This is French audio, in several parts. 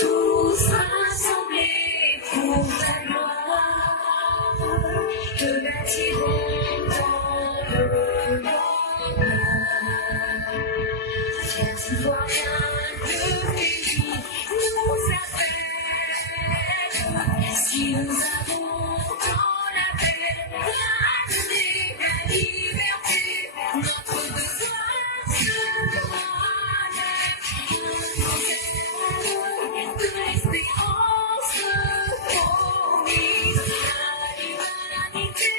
Tous rassemblés pour ta gloire, te bâtirons dans le bonheur. Viens, citoyen de pays, nous appelle. Si nous avons dans la paix, la liberté, notre devoir sera de l'espérance promise à l'humanité,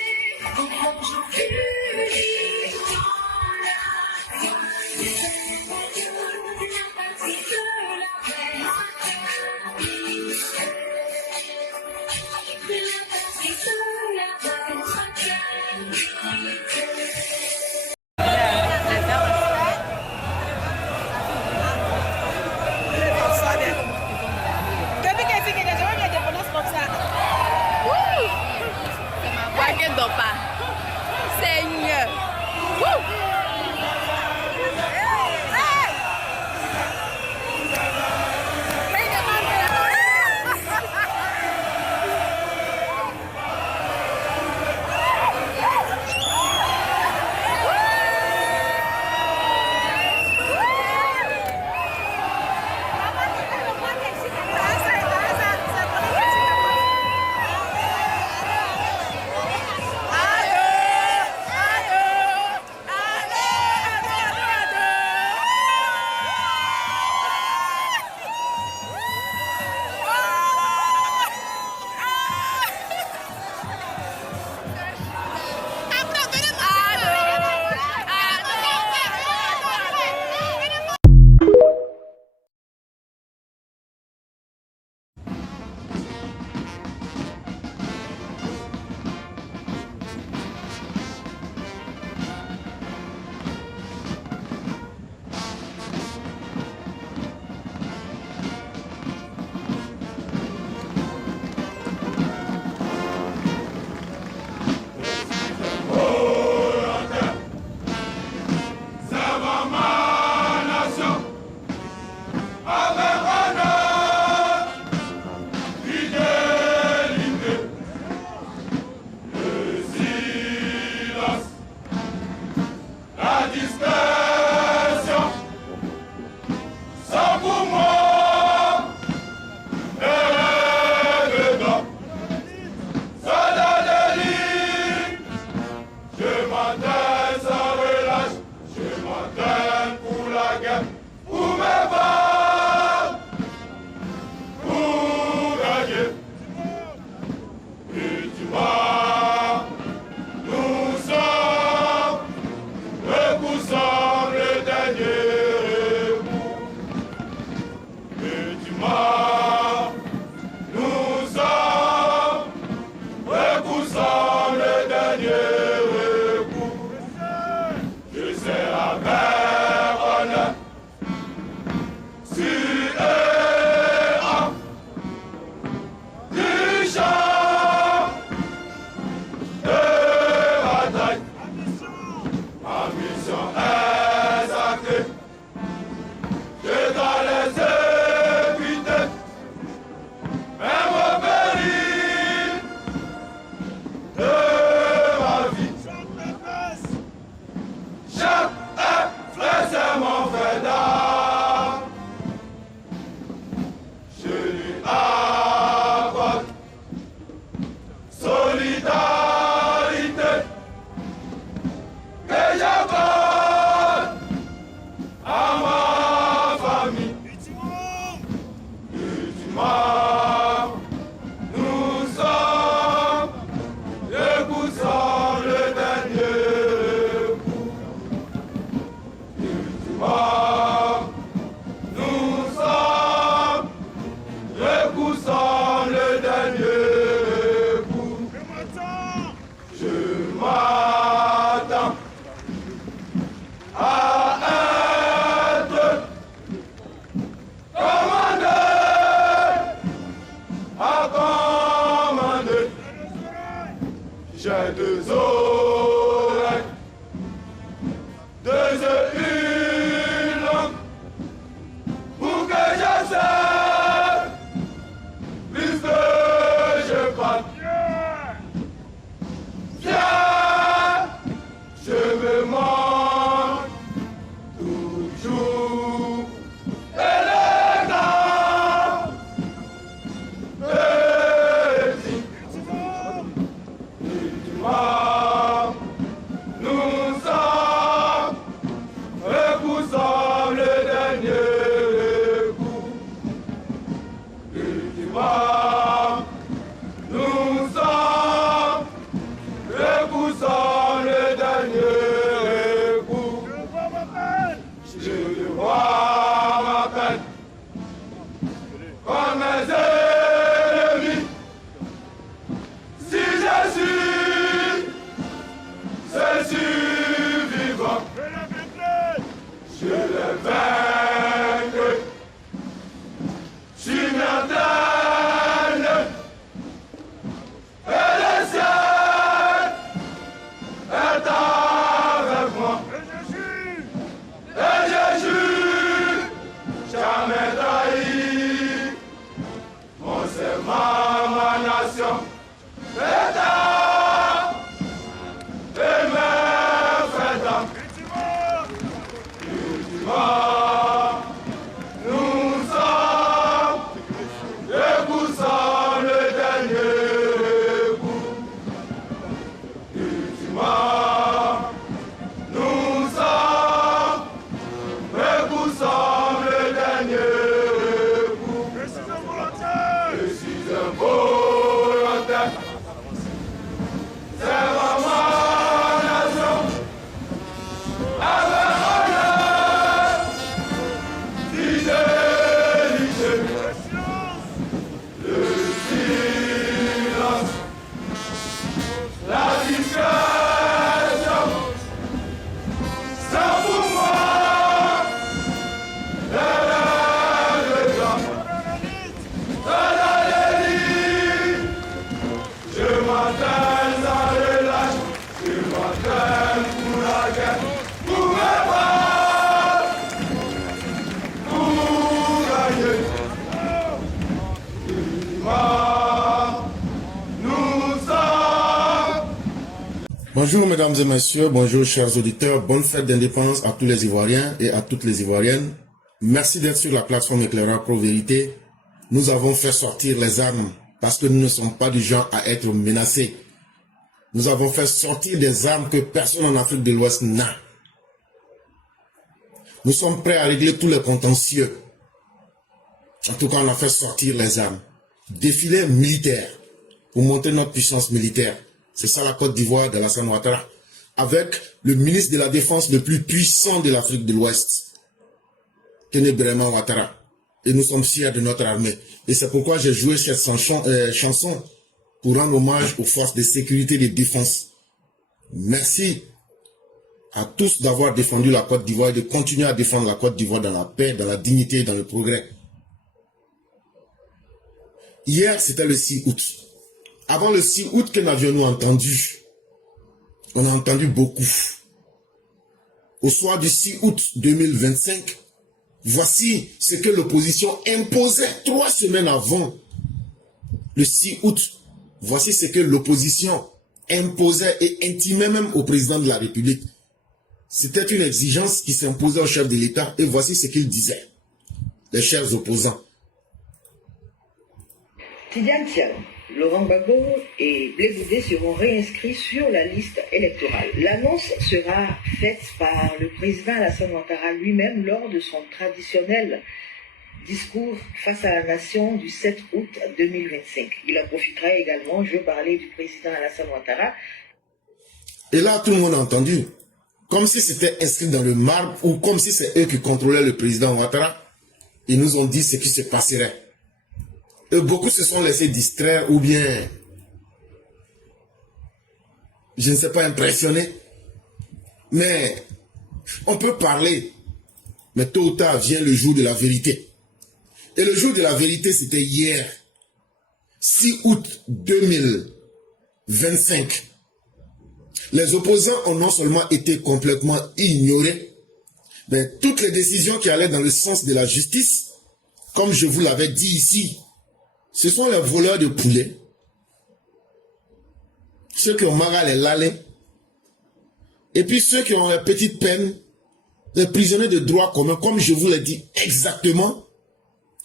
encore unis dans la foi, la patrie de la paix, J'ai deux oreilles, deux yeux, une langue, pour que je sache, plus que je parle. Viens, je me montre toujours élégant, petit, ultimement, nous sommes repoussant le dernier coup. Ultimement, nous sommes repoussant le dernier coup. Je vois ma peine comme mes ennemis. Si je suis seul survivant, je les vaincrai. Je suis mortel et le ciel est avec moi. Et je jure jamais trahi mon serment, ma nation, l'État et mes frères d'armes. Ultimement, nous sommes repoussant le dernier coup. Ultimement, nous sommes repoussant le dernier coup. Je suis un volontaire. C'est ma nation. Avec honneur, fidélité. Le silence, la discrétion, sans pouvoir, le grand, la l'élite. Je m'entraîne sans relâche, je m'entraîne pour la guerre, pour me battre, pour gagner. Ultimement, nous sommes. Bonjour mesdames et messieurs, bonjour chers auditeurs, bonne fête d'indépendance à tous les Ivoiriens et à toutes les Ivoiriennes. Merci d'être sur la plateforme Éclaireur Pro Vérité. Nous avons fait sortir les armes parce que nous ne sommes pas du genre à être menacés. Nous avons fait sortir des armes que personne en Afrique de l'Ouest n'a. Nous sommes prêts à régler tous les contentieux. En tout cas, on a fait sortir les armes. Défilé militaire pour montrer notre puissance militaire. C'est ça la Côte d'Ivoire d'Alassane Ouattara. Avec le ministre de la Défense le plus puissant de l'Afrique de l'Ouest, Ténébrema Ouattara. Et nous sommes fiers de notre armée. Et c'est pourquoi j'ai joué cette chanson pour rendre hommage aux forces de sécurité et de défense. Merci à tous d'avoir défendu la Côte d'Ivoire et de continuer à défendre la Côte d'Ivoire dans la paix, dans la dignité et dans le progrès. Hier, c'était le 6 août. Avant le 6 août, que n'avions-nous entendu? On a entendu beaucoup. Au soir du 6 août 2025, voici ce que l'opposition imposait 3 semaines avant le 6 août. Voici ce que l'opposition imposait et intimait même au président de la République. C'était une exigence qui s'imposait au chef de l'État et voici ce qu'il disait. Les chers opposants. Tidiane Tiam, Laurent Gbagbo et Blaise Goudé seront réinscrits sur la liste électorale. L'annonce sera faite par le président Alassane Ouattara lui-même lors de son traditionnel discours face à la nation du 7 août 2025. Il en profitera également, je parlais du président Alassane Ouattara. Et là, tout le monde a entendu. Comme si c'était inscrit dans le marbre ou comme si c'est eux qui contrôlaient le président Ouattara. Ils nous ont dit ce qui se passerait. Et beaucoup se sont laissés distraire ou bien, je ne sais pas, impressionnés. Mais on peut parler, mais tôt ou tard vient le jour de la vérité. Et le jour de la vérité, c'était hier, 6 août 2025. Les opposants ont non seulement été complètement ignorés, mais toutes les décisions qui allaient dans le sens de la justice, comme je vous l'avais dit ici, ce sont les voleurs de poulets, ceux qui ont marre les lalés, et puis ceux qui ont les petites peines, les prisonniers de droit commun, comme je vous l'ai dit exactement,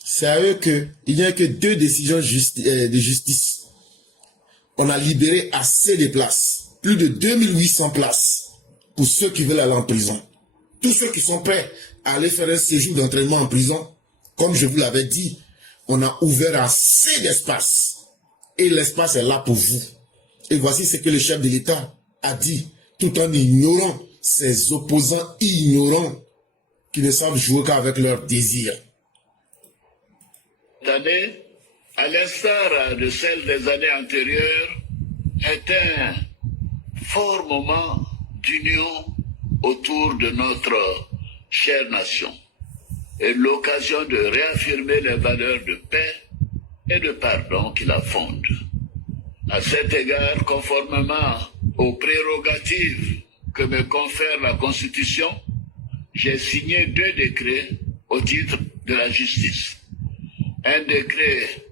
c'est à eux qu'il n'y a que 2 décisions de justice. On a libéré assez de places, plus de 2800 places, pour ceux qui veulent aller en prison. Tous ceux qui sont prêts à aller faire un séjour d'entraînement en prison, comme je vous l'avais dit, on a ouvert assez d'espace. Et l'espace est là pour vous. Et voici ce que le chef de l'État a dit, tout en ignorant ces opposants ignorants qui ne savent jouer qu'avec leurs désirs. Cette année, à l'instar de celle des années antérieures, est un fort moment d'union autour de notre chère nation et l'occasion de réaffirmer les valeurs de paix et de pardon qui la fondent. À cet égard, conformément aux prérogatives que me confère la Constitution, j'ai signé 2 décrets au titre de la justice. Un décret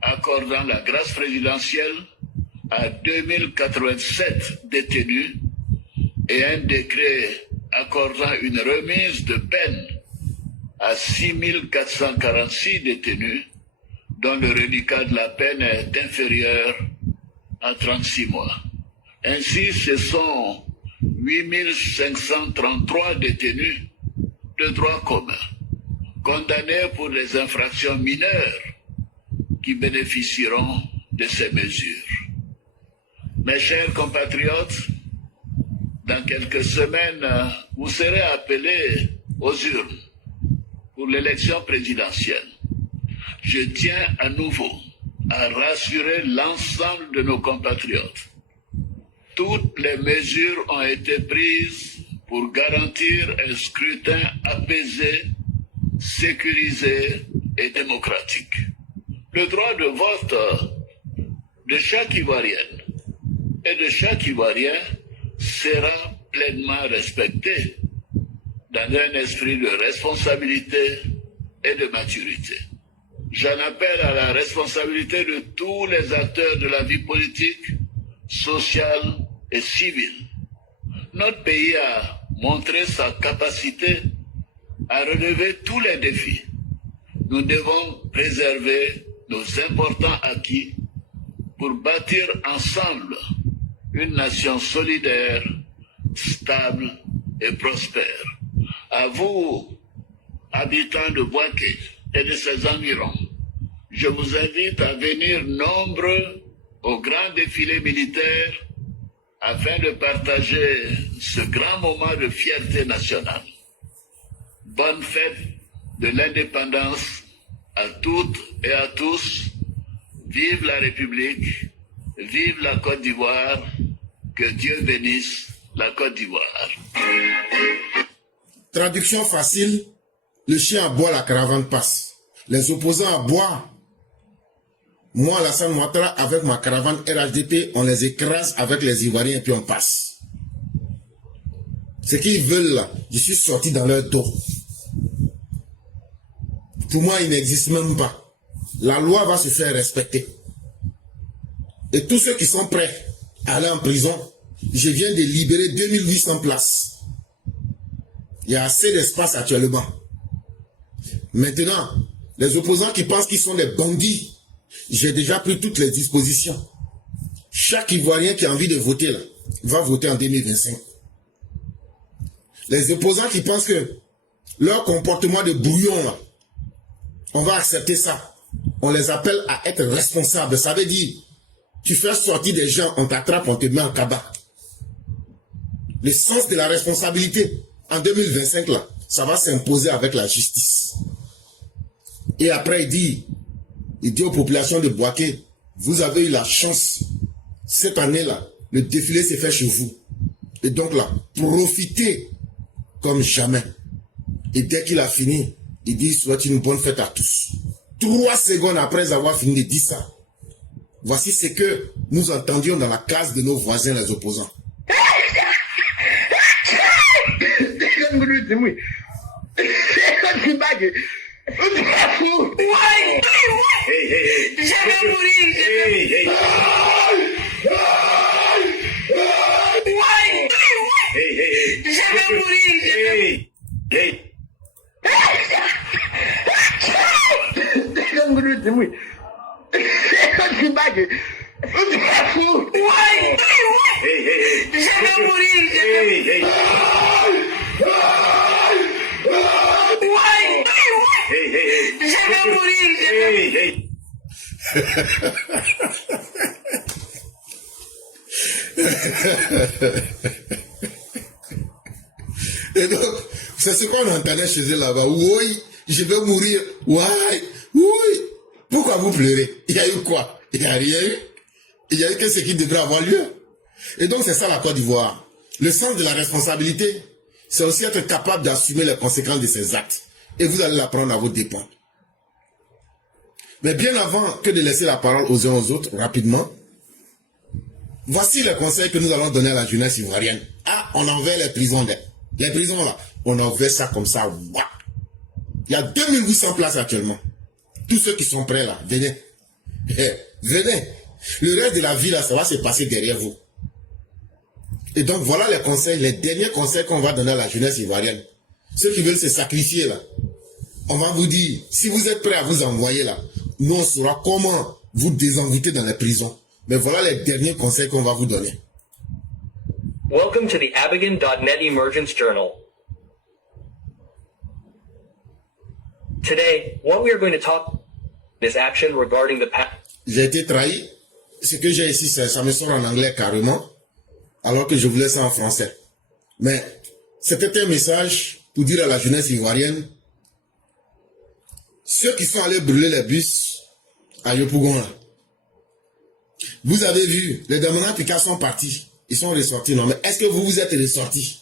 accordant la grâce présidentielle à 2087 détenus et un décret accordant une remise de peine à 6446 détenus dont le reliquat de la peine est inférieur à 36 mois. Ainsi, ce sont 8533 détenus de droit commun, condamnés pour des infractions mineures qui bénéficieront de ces mesures. Mes chers compatriotes, dans quelques semaines, vous serez appelés aux urnes pour l'élection présidentielle. Je tiens à nouveau à rassurer l'ensemble de nos compatriotes. Toutes les mesures ont été prises pour garantir un scrutin apaisé, sécurisé et démocratique. Le droit de vote de chaque Ivoirienne et de chaque Ivoirien sera pleinement respecté dans un esprit de responsabilité et de maturité. J'en appelle à la responsabilité de tous les acteurs de la vie politique, sociale et civile. Notre pays a montré sa capacité à relever tous les défis. Nous devons préserver nos importants acquis pour bâtir ensemble une nation solidaire, stable et prospère. À vous, habitants de Bouaké et de ses environs, je vous invite à venir nombreux au grand défilé militaire afin de partager ce grand moment de fierté nationale. Bonne fête de l'indépendance à toutes et à tous. Vive la République, vive la Côte d'Ivoire, que Dieu bénisse la Côte d'Ivoire. Traduction facile, le chien aboie, la caravane passe. Les opposants aboient. Moi, Alassane Ouattara, avec ma caravane RHDP, on les écrase avec les Ivoiriens et puis on passe. Ce qu'ils veulent là, je suis sorti dans leur dos. Pour moi, il n'existe même pas. La loi va se faire respecter. Et tous ceux qui sont prêts à aller en prison, je viens de libérer 2800 places. Il y a assez d'espace actuellement. Maintenant, les opposants qui pensent qu'ils sont des bandits, j'ai déjà pris toutes les dispositions. Chaque Ivoirien qui a envie de voter là, va voter en 2025. Les opposants qui pensent que leur comportement de brouillon là, on va accepter ça. On les appelle à être responsables. Ça veut dire, tu fais sortir des gens, on t'attrape, on te met en cabas. Le sens de la responsabilité, en 2025 là, ça va s'imposer avec la justice. Et après il dit aux populations de Bouaké, vous avez eu la chance, cette année-là, le défilé s'est fait chez vous. Et donc là, profitez comme jamais. Et dès qu'il a fini, il dit, souhaite une bonne fête à tous. 3 secondes après avoir fini de dire ça, voici ce que nous entendions dans la case de nos voisins les opposants. Et donc, c'est ce qu'on entendait chez eux là-bas. Oui, je vais mourir. Oui, oui. Pourquoi vous pleurez? Il y a eu quoi? Il n'y a rien eu. Il y a eu que ce qui devrait avoir lieu. Et donc, c'est ça la Côte d'Ivoire. Le sens de la responsabilité, c'est aussi être capable d'assumer les conséquences de ses actes. Et vous allez l'apprendre à vos dépens. Mais bien avant que de laisser la parole aux uns aux autres, rapidement, voici les conseils que nous allons donner à la jeunesse ivoirienne. Ah, on envers les prisons. Les prisons là, on envers ça comme ça. Wow. Il y a 2800 places actuellement. Tous ceux qui sont prêts là, venez. Venez. Le reste de la vie là, ça va se passer derrière vous. Et donc voilà les conseils, les derniers conseils qu'on va donner à la jeunesse ivoirienne. Ceux qui veulent se sacrifier là, on va vous dire, si vous êtes prêts à vous envoyer là, nous on saura comment vous désinviter dans les prisons. Mais voilà les derniers conseils qu'on va vous donner. Welcome to the Abigan.net Emergence Journal. Today, what we are going to talk is action regarding the past. J'ai été trahi. Ce que j'ai ici, ça me sort en anglais carrément, alors que je voulais ça en français. Mais c'était un message pour dire à la jeunesse ivoirienne, ceux qui sont allés brûler les bus à Yopougon là, vous avez vu, les Damana Pika sont partis. Ils sont ressortis, non. Mais est-ce que vous vous êtes ressortis?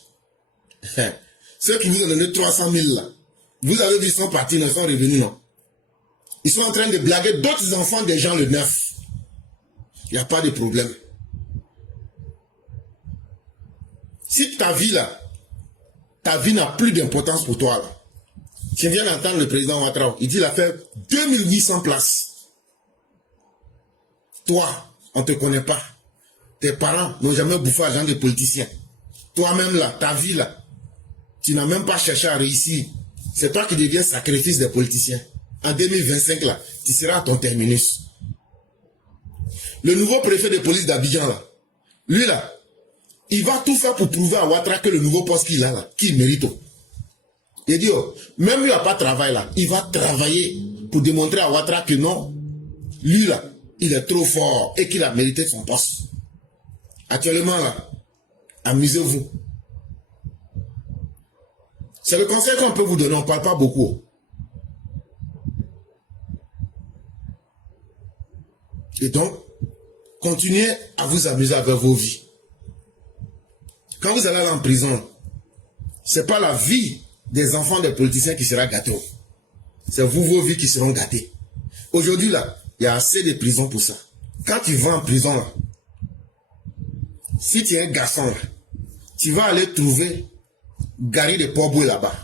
Ceux qui vous ont donné 300 000 là, vous avez vu, ils sont partis, ils sont revenus, non. Ils sont en train de blaguer d'autres enfants des gens le 9. Il n'y a pas de problème. Si ta vie là, ta vie n'a plus d'importance pour toi là. Je viens d'entendre le président Ouattara, il dit qu'il a fait 2800 places. Toi, on ne te connaît pas. Tes parents n'ont jamais bouffé l'argent des politiciens. Toi-même là, ta vie là, tu n'as même pas cherché à réussir. C'est toi qui deviens sacrifice des politiciens. En 2025 là, tu seras à ton terminus. Le nouveau préfet de police d'Abidjan là, lui là, il va tout faire pour prouver à Ouattara que le nouveau poste qu'il a là, qu'il mérite. Il dit, oh, même lui n'a pas de travail là, il va travailler pour démontrer à Ouattara que non, lui là, il est trop fort et qu'il a mérité son poste. Actuellement là, amusez-vous. C'est le conseil qu'on peut vous donner, on ne parle pas beaucoup. Et donc, continuez à vous amuser avec vos vies. Quand vous allez aller en prison, ce n'est pas la vie des enfants des politiciens qui sera gâtée. C'est vous, vos vies qui seront gâtées. Aujourd'hui là, il y a assez de prisons pour ça. Quand tu vas en prison là, si tu es un garçon là, tu vas aller trouver Gary de Poboué là-bas.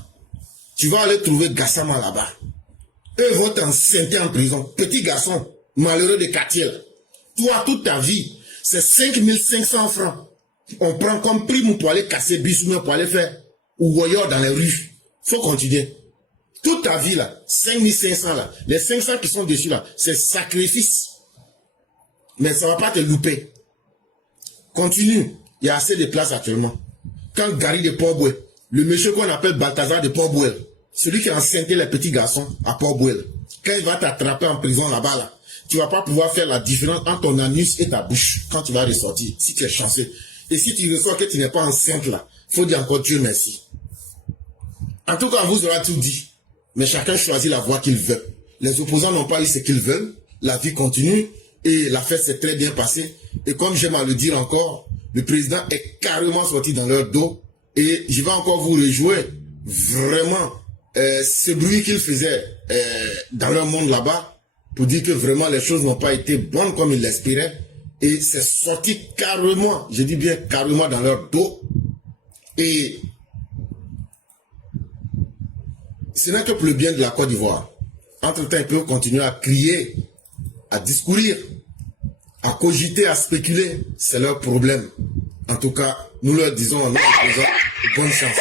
Tu vas aller trouver Gassama là-bas. Eux vont t'enceinter en prison. Petit garçon, malheureux de quartier là. Toi, toute ta vie, c'est 5500 francs. On prend comme prime pour aller casser Bissoumé, pour aller faire ou voyeur dans les rues. Faut continuer. Toute ta vie là, 5500 là, les 500 qui sont dessus là, c'est sacrifice. Mais ça ne va pas te louper. Continue. Il y a assez de place actuellement. Quand Gary de Port-Bouel, le monsieur qu'on appelle Balthazar de Port-Bouel, celui qui a enceinté les petits garçons à Port-Bouel, quand il va t'attraper en prison là-bas, là, tu ne vas pas pouvoir faire la différence entre ton anus et ta bouche quand tu vas ressortir, si tu es chanceux. Et si tu ressors que tu n'es pas enceinte là, il faut dire encore Dieu merci. En tout cas, on vous aura tout dit. Mais chacun choisit la voie qu'il veut. Les opposants n'ont pas eu ce qu'ils veulent. La vie continue et la fête s'est très bien passée. Et comme j'aime à le dire encore, le président est carrément sorti dans leur dos. Et je vais encore vous rejouer vraiment ce bruit qu'il faisait dans leur monde là-bas pour dire que vraiment les choses n'ont pas été bonnes comme ils l'espéraient. Et c'est sorti carrément, je dis bien carrément dans leur dos. Et ce n'est que pour le bien de la Côte d'Ivoire. Entre-temps, ils peuvent continuer à crier, à discourir, à cogiter, à spéculer. C'est leur problème. En tout cas, nous leur disons en notre présent, bonne chance.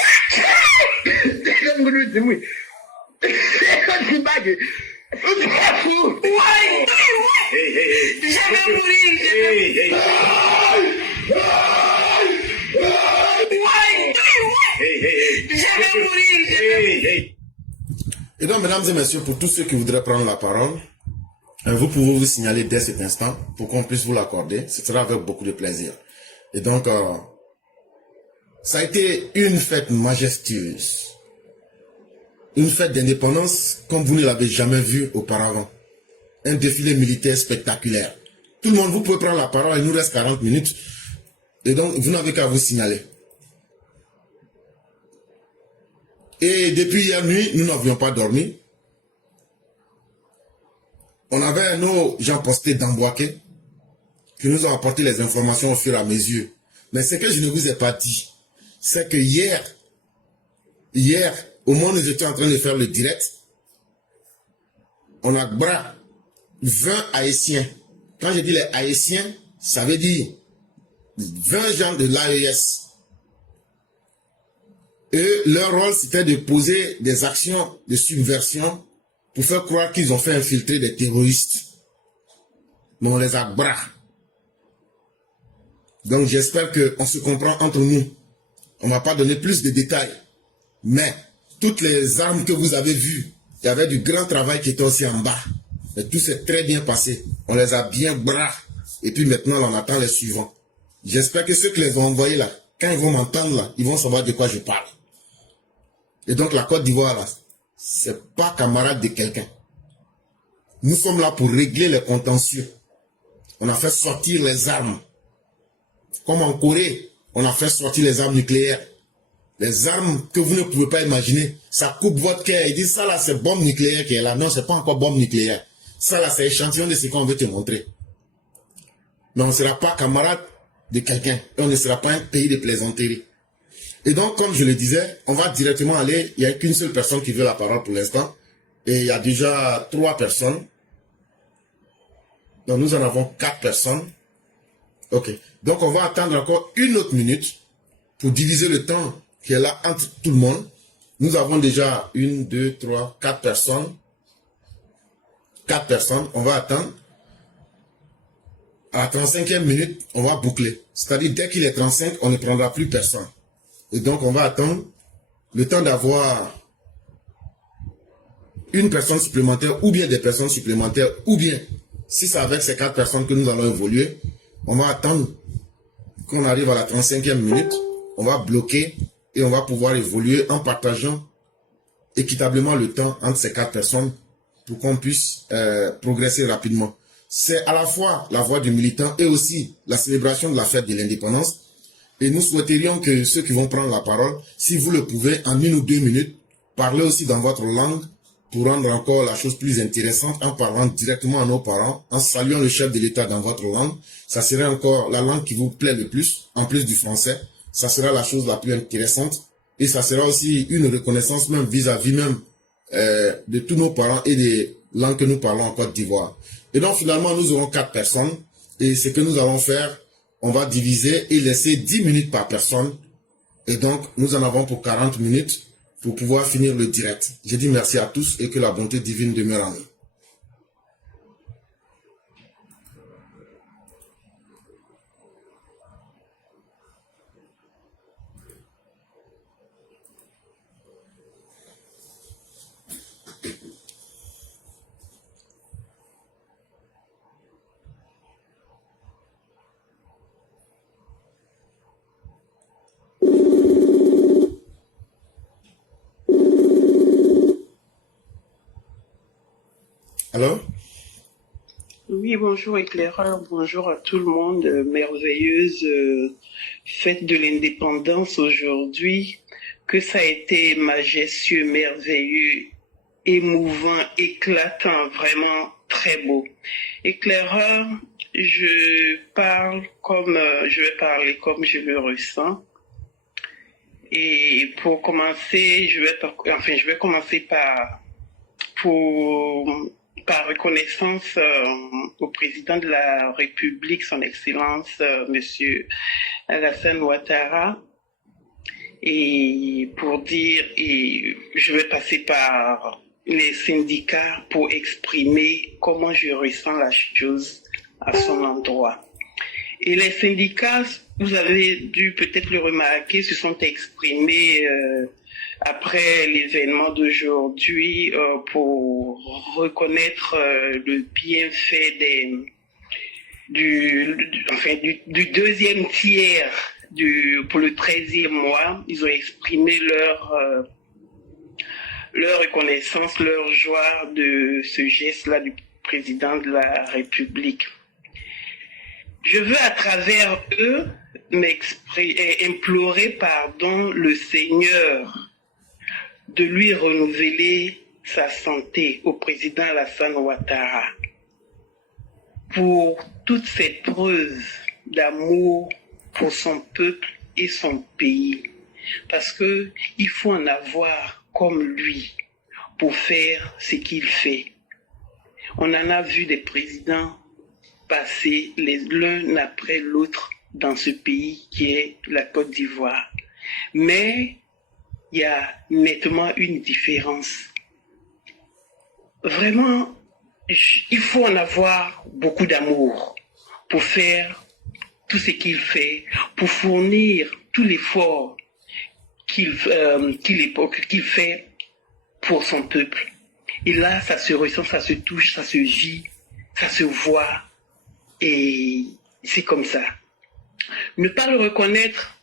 Et donc, mesdames et messieurs, pour tous ceux qui voudraient prendre la parole, vous pouvez vous signaler dès cet instant pour qu'on puisse vous l'accorder. Ce sera avec beaucoup de plaisir. Et donc, ça a été une fête majestueuse. Une fête d'indépendance comme vous ne l'avez jamais vue auparavant. Un défilé militaire spectaculaire. Tout le monde, vous pouvez prendre la parole, il nous reste 40 minutes. Et donc, vous n'avez qu'à vous signaler. Et depuis hier nuit, nous n'avions pas dormi. On avait nos gens postés d'Amboaké qui nous ont apporté les informations au fur et à mesure. Mais ce que je ne vous ai pas dit, c'est que hier, au moment où nous étions en train de faire le direct, on a bras 20 Haïtiens. Quand je dis les Haïtiens, ça veut dire 20 gens de l'AES. Et leur rôle, c'était de poser des actions de subversion pour faire croire qu'ils ont fait infiltrer des terroristes. Mais on les a bras. Donc j'espère qu'on se comprend entre nous. On ne va pas donner plus de détails. Mais toutes les armes que vous avez vues, il y avait du grand travail qui était aussi en bas. Et tout s'est très bien passé. On les a bien bras. Et puis maintenant, on attend les suivants. J'espère que ceux qui les ont envoyés là, quand ils vont m'entendre là, ils vont savoir de quoi je parle. Et donc la Côte d'Ivoire là, c'est pas camarade de quelqu'un. Nous sommes là pour régler les contentieux. On a fait sortir les armes. Comme en Corée, on a fait sortir les armes nucléaires. Les armes que vous ne pouvez pas imaginer. Ça coupe votre cœur. Ils disent ça là, c'est bombe nucléaire qui est là. Non, c'est pas encore bombe nucléaire. Ça là, c'est échantillon de ce qu'on veut te montrer. Mais on ne sera pas camarade de quelqu'un. Et on ne sera pas un pays de plaisanterie. Et donc, comme je le disais, on va directement aller. Il n'y a qu'une seule personne qui veut la parole pour l'instant. Et il y a déjà 3 personnes. Donc, nous en avons 4 personnes. Ok. Donc, on va attendre encore une autre minute pour diviser le temps qui est là entre tout le monde. Nous avons déjà 1, 2, 3, 4 personnes. 4 personnes. On va attendre. À la 35e minute, on va boucler. C'est-à-dire, dès qu'il est 35, on ne prendra plus personne. Et donc, on va attendre le temps d'avoir une personne supplémentaire ou bien des personnes supplémentaires ou bien, si c'est avec ces 4 personnes que nous allons évoluer, on va attendre qu'on arrive à la 35e minute, on va bloquer et on va pouvoir évoluer en partageant équitablement le temps entre ces 4 personnes pour qu'on puisse progresser rapidement. C'est à la fois la voix du militant et aussi la célébration de la fête de l'indépendance. Et nous souhaiterions que ceux qui vont prendre la parole, si vous le pouvez, en 1 ou 2 minutes, parlez aussi dans votre langue pour rendre encore la chose plus intéressante en parlant directement à nos parents, en saluant le chef de l'État dans votre langue. Ça serait encore la langue qui vous plaît le plus, en plus du français. Ça sera la chose la plus intéressante. Et ça sera aussi une reconnaissance même vis-à-vis même de tous nos parents et des langues que nous parlons en Côte d'Ivoire. Et donc finalement, nous aurons 4 personnes. Et ce que nous allons faire, on va diviser et laisser 10 minutes par personne. Et donc, nous en avons pour 40 minutes pour pouvoir finir le direct. Je dis merci à tous et que la bonté divine demeure en nous. Alors? Oui, bonjour éclaireur, bonjour à tout le monde. Merveilleuse fête de l'indépendance aujourd'hui. Que ça a été majestueux, merveilleux, émouvant, éclatant, vraiment très beau. Éclaireur, je vais parler comme je le ressens. Et pour commencer, je vais commencer par reconnaissance au président de la République, son Excellence, Monsieur Alassane Ouattara. Et pour dire, et je vais passer par les syndicats pour exprimer comment je ressens la chose à son endroit. Et les syndicats, vous avez dû peut-être le remarquer, se sont exprimés après l'événement d'aujourd'hui pour reconnaître le bienfait du deuxième tiers pour le 13e mois. Ils ont exprimé leur reconnaissance, leur joie de ce geste-là du président de la République. Je veux à travers eux implorer le Seigneur de lui renouveler sa santé au président Alassane Ouattara pour toute cette preuve d'amour pour son peuple et son pays. Parce que il faut en avoir comme lui pour faire ce qu'il fait. On en a vu des présidents passer l'un après l'autre dans ce pays qui est la Côte d'Ivoire. Mais il y a nettement une différence. Vraiment, il faut en avoir beaucoup d'amour pour faire tout ce qu'il fait, pour fournir tout l'effort qu'il fait pour son peuple. Et là, ça se ressent, ça se touche, ça se vit, ça se voit. Et c'est comme ça. Ne pas le reconnaître,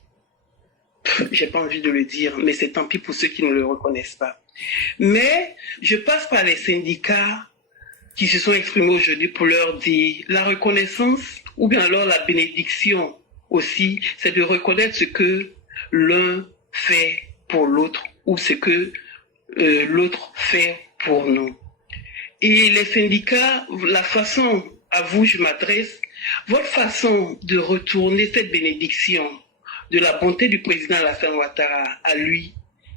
j'ai pas envie de le dire, mais c'est tant pis pour ceux qui ne le reconnaissent pas. Mais je passe par les syndicats qui se sont exprimés aujourd'hui pour leur dire la reconnaissance ou bien alors la bénédiction aussi, c'est de reconnaître ce que l'un fait pour l'autre ou ce que l'autre fait pour nous. Et les syndicats, la façon à vous je m'adresse, votre façon de retourner cette bénédiction de la bonté du président Alassane Ouattara à lui,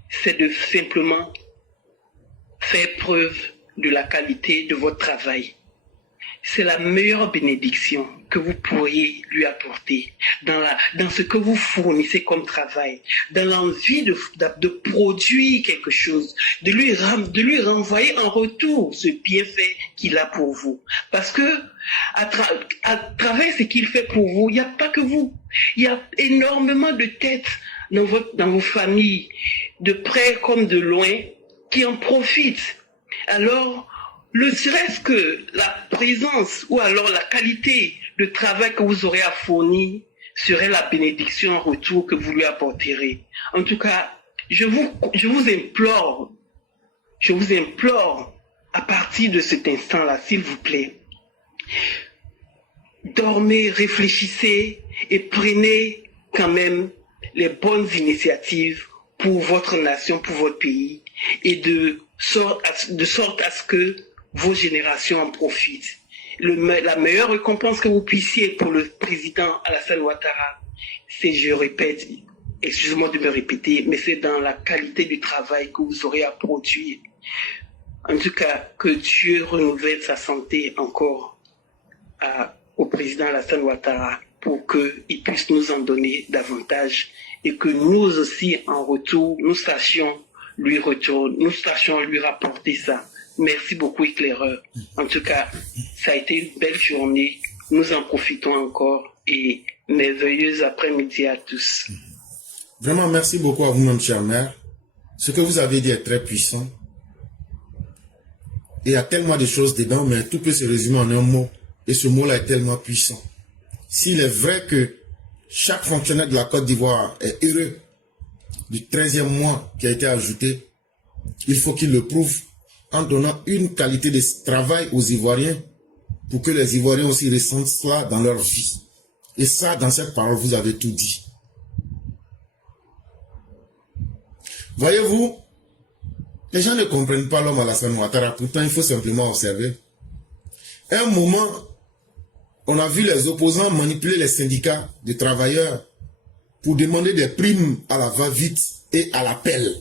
c'est de simplement faire preuve de la qualité de votre travail. C'est la meilleure bénédiction que vous pourriez lui apporter dans ce que vous fournissez comme travail, dans l'envie de produire quelque chose, de lui renvoyer en retour ce bienfait qu'il a pour vous. Parce que à travers ce qu'il fait pour vous, il n'y a pas que vous. Il y a énormément de têtes dans vos familles, de près comme de loin, qui en profitent. Alors, le serait-ce que la présence ou alors la qualité de travail que vous aurez à fournir serait la bénédiction en retour que vous lui apporterez. En tout cas, je vous implore à partir de cet instant-là, s'il vous plaît, dormez, réfléchissez et prenez quand même les bonnes initiatives pour votre nation, pour votre pays, et de sorte à ce que vos générations en profitent. La meilleure récompense que vous puissiez pour le président Alassane Ouattara, c'est, je répète, excusez-moi de me répéter, mais c'est dans la qualité du travail que vous aurez à produire. En tout cas, que Dieu renouvelle sa santé encore au président Alassane Ouattara pour qu'il puisse nous en donner davantage et que nous aussi, en retour, nous sachions lui rapporter ça. Merci beaucoup, éclaireur. En tout cas, ça a été une belle journée. Nous en profitons encore et merveilleuse après-midi à tous. Vraiment, merci beaucoup à vous-même, chère mère. Ce que vous avez dit est très puissant. Et il y a tellement de choses dedans, mais tout peut se résumer en un mot. Et ce mot-là est tellement puissant. S'il est vrai que chaque fonctionnaire de la Côte d'Ivoire est heureux du 13e mois qui a été ajouté, il faut qu'il le prouve en donnant une qualité de travail aux Ivoiriens pour que les Ivoiriens aussi ressentent cela dans leur vie. Et ça, dans cette parole, vous avez tout dit. Voyez-vous, les gens ne comprennent pas l'homme Alassane Ouattara, pourtant il faut simplement observer. À un moment, on a vu les opposants manipuler les syndicats de travailleurs pour demander des primes à la va-vite et à l'appel.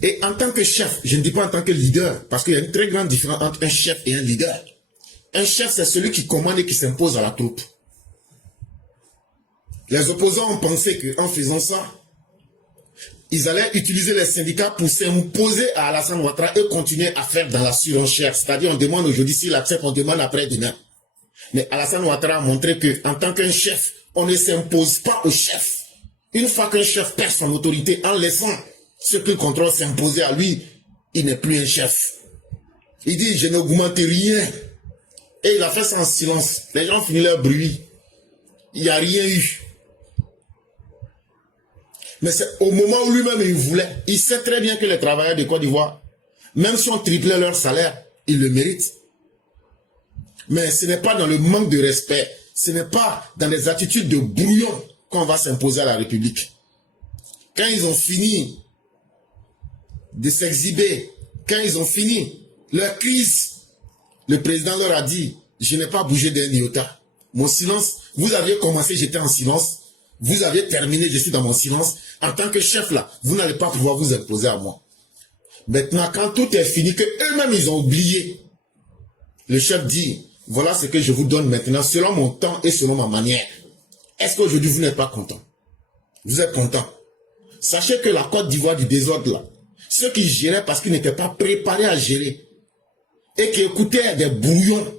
Et en tant que chef, je ne dis pas en tant que leader, parce qu'il y a une très grande différence entre un chef et un leader. Un chef, c'est celui qui commande et qui s'impose à la troupe. Les opposants ont pensé qu'en faisant ça, ils allaient utiliser les syndicats pour s'imposer à Alassane Ouattara et continuer à faire dans la surenchère. C'est-à-dire, on demande aujourd'hui s'il accepte, on demande après-demain. Mais Alassane Ouattara a montré qu'en tant qu'un chef, on ne s'impose pas au chef. Une fois qu'un chef perd son autorité en laissant ceux qu'il contrôle s'imposer à lui, il n'est plus un chef. Il dit, je n'augmente rien. Et il a fait ça en silence. Les gens finissent leur bruit. Il n'y a rien eu. Mais c'est au moment où lui-même il voulait. Il sait très bien que les travailleurs de Côte d'Ivoire, même si on triplait leur salaire, ils le méritent. Mais ce n'est pas dans le manque de respect, ce n'est pas dans les attitudes de brouillon qu'on va s'imposer à la République. Quand ils ont fini de s'exhiber, quand ils ont fini leur crise, le président leur a dit, je n'ai pas bougé d'un iota. Mon silence, vous aviez commencé, j'étais en silence. Vous aviez terminé, je suis dans mon silence. En tant que chef là, vous n'allez pas pouvoir vous imposer à moi. Maintenant, quand tout est fini, que eux-mêmes ils ont oublié, le chef dit, voilà ce que je vous donne maintenant, selon mon temps et selon ma manière. Est-ce qu'aujourd'hui vous n'êtes pas content? Vous êtes content? Sachez que la Côte d'Ivoire du désordre là, ceux qui géraient parce qu'ils n'étaient pas préparés à gérer, et qui écoutaient des brouillons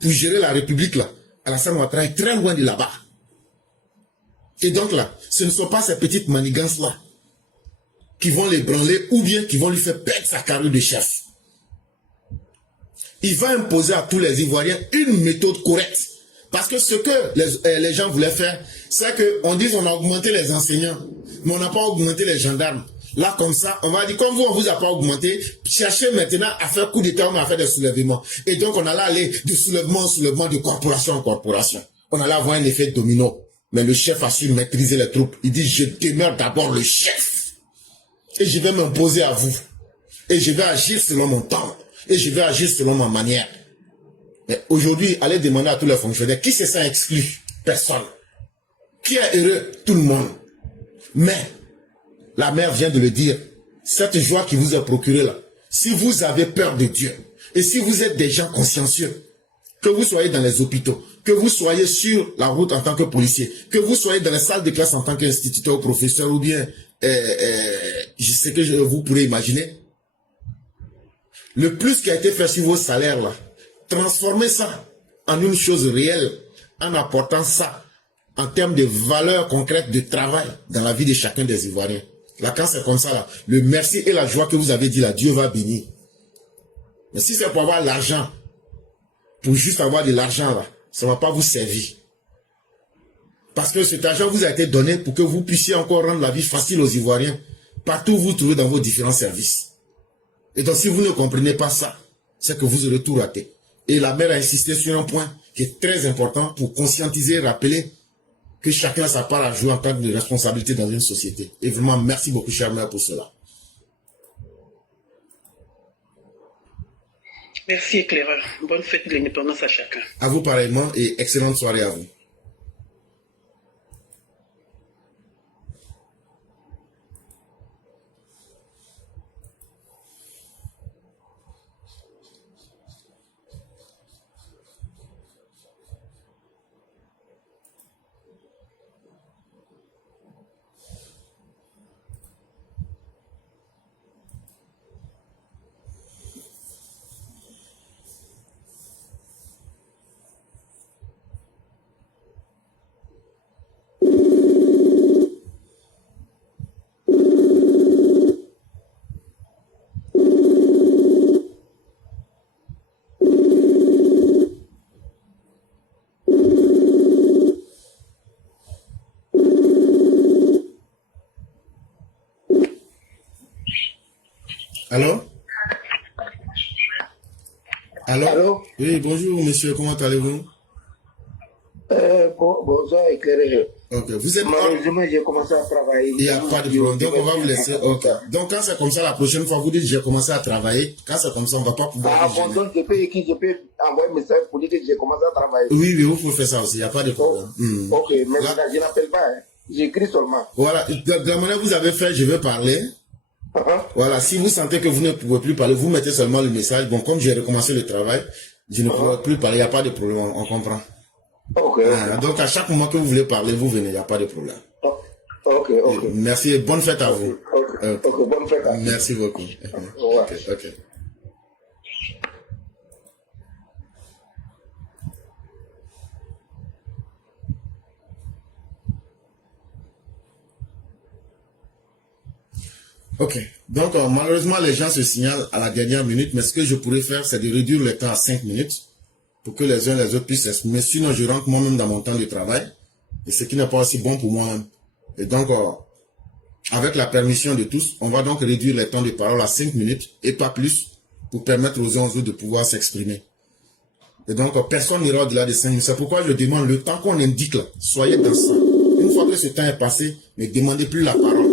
pour gérer la République là, Alassane Ouattara est très loin de là-bas. Et donc là, ce ne sont pas ces petites manigances-là qui vont l'ébranler ou bien qui vont lui faire perdre sa carrière de chef. Il va imposer à tous les Ivoiriens une méthode correcte. Parce que ce que les gens voulaient faire, c'est qu'on dise on a augmenté les enseignants, mais on n'a pas augmenté les gendarmes. Là, comme ça, on va dire, comme vous, on ne vous a pas augmenté, cherchez maintenant à faire coup d'état, à faire des soulèvements. Et donc, on allait aller de soulèvement en soulèvement, de corporation en corporation. On allait avoir un effet domino. Mais le chef a su maîtriser les troupes. Il dit, je demeure d'abord le chef. Et je vais m'imposer à vous. Et je vais agir selon mon temps. Et je vais agir selon ma manière. Mais aujourd'hui, allez demander à tous les fonctionnaires, qui se sent exclu? Personne. Qui est heureux? Tout le monde. Mais, la mère vient de le dire, cette joie qui vous est procurée là, si vous avez peur de Dieu, et si vous êtes des gens consciencieux, que vous soyez dans les hôpitaux, que vous soyez sur la route en tant que policier, que vous soyez dans les salles de classe en tant qu'instituteur ou professeur, ou bien, je sais que vous pourrez imaginer, le plus qui a été fait sur vos salaires là, transformez ça en une chose réelle, en apportant ça en termes de valeurs concrètes de travail dans la vie de chacun des Ivoiriens. Là, quand c'est comme ça, là, le merci et la joie que vous avez dit là, Dieu va bénir. Mais si c'est pour avoir l'argent, pour juste avoir de l'argent là, ça ne va pas vous servir. Parce que cet argent vous a été donné pour que vous puissiez encore rendre la vie facile aux Ivoiriens, partout où vous trouvez dans vos différents services. Et donc si vous ne comprenez pas ça, c'est que vous aurez tout raté. Et la mère a insisté sur un point qui est très important pour conscientiser et rappeler que chacun a sa part à jouer en tant que responsabilité dans une société. Et vraiment, merci beaucoup, chère mère, pour cela. Merci, éclaireur. Bonne fête de l'indépendance à chacun. À vous pareillement et excellente soirée à vous. Allô? Allô? Allô? Oui, bonjour monsieur, comment allez-vous? Bonsoir, éclairé. Ok, vous êtes... Malheureusement, j'ai commencé à travailler. Il n'y a pas de problème, donc on va vous laisser. Ok. Donc quand c'est comme ça, la prochaine fois, vous dites j'ai commencé à travailler. Quand c'est comme ça, on ne va pas pouvoir vous gêner. Donc je peux envoyer un message pour dire que j'ai commencé à travailler. Oui, vous pouvez faire ça aussi, il n'y a pas de problème. Ok, mais je n'appelle pas, hein. J'écris seulement. Voilà, de la manière que vous avez fait, je vais parler. Voilà, si vous sentez que vous ne pouvez plus parler, vous mettez seulement le message. Bon, comme j'ai recommencé le travail, je ne pourrai plus parler, il n'y a pas de problème, on comprend. Ok. Donc à chaque moment que vous voulez parler, vous venez, il n'y a pas de problème. Ok. Merci et bonne fête à vous. Ok, bonne fête à vous. Merci beaucoup. Ok. Ok, donc malheureusement les gens se signalent à la dernière minute, mais ce que je pourrais faire c'est de réduire le temps à 5 minutes pour que les uns et les autres puissent s'exprimer. Sinon je rentre moi-même dans mon temps de travail, et ce qui n'est pas aussi bon pour moi-même. Et donc avec la permission de tous, on va donc réduire les temps de parole à 5 minutes et pas plus pour permettre aux uns et aux autres de pouvoir s'exprimer. Et donc personne n'ira au-delà de 5 minutes. C'est pourquoi je demande le temps qu'on indique là, soyez dans ça. Une fois que ce temps est passé, ne demandez plus la parole.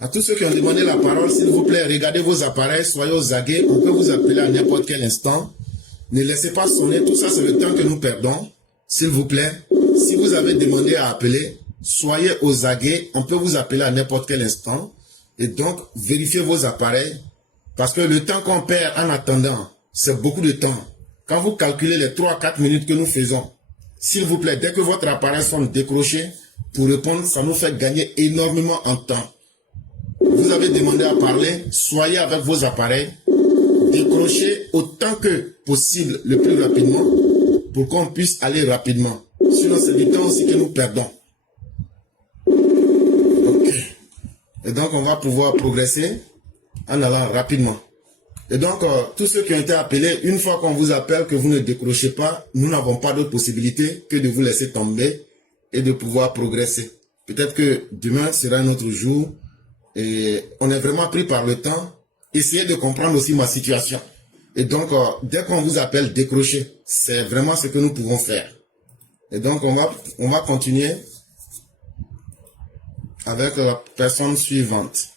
À tous ceux qui ont demandé la parole, s'il vous plaît, regardez vos appareils, soyez aux aguets, on peut vous appeler à n'importe quel instant. Ne laissez pas sonner, tout ça c'est le temps que nous perdons. S'il vous plaît, si vous avez demandé à appeler, soyez aux aguets, on peut vous appeler à n'importe quel instant. Et donc, vérifiez vos appareils, parce que le temps qu'on perd en attendant, c'est beaucoup de temps. Quand vous calculez les 3 à 4 minutes que nous faisons, s'il vous plaît, dès que votre appareil sonne décroché, pour répondre, ça nous fait gagner énormément en temps. Vous avez demandé à parler, soyez avec vos appareils, décrochez autant que possible le plus rapidement pour qu'on puisse aller rapidement. Sinon, c'est du temps aussi que nous perdons. Ok. Et donc, on va pouvoir progresser en allant rapidement. Et donc, tous ceux qui ont été appelés, une fois qu'on vous appelle, que vous ne décrochez pas, nous n'avons pas d'autre possibilité que de vous laisser tomber et de pouvoir progresser. Peut-être que demain sera un autre jour. Et on est vraiment pris par le temps. Essayez de comprendre aussi ma situation. Et donc, dès qu'on vous appelle, décrochez. C'est vraiment ce que nous pouvons faire. Et donc, on va continuer avec la personne suivante.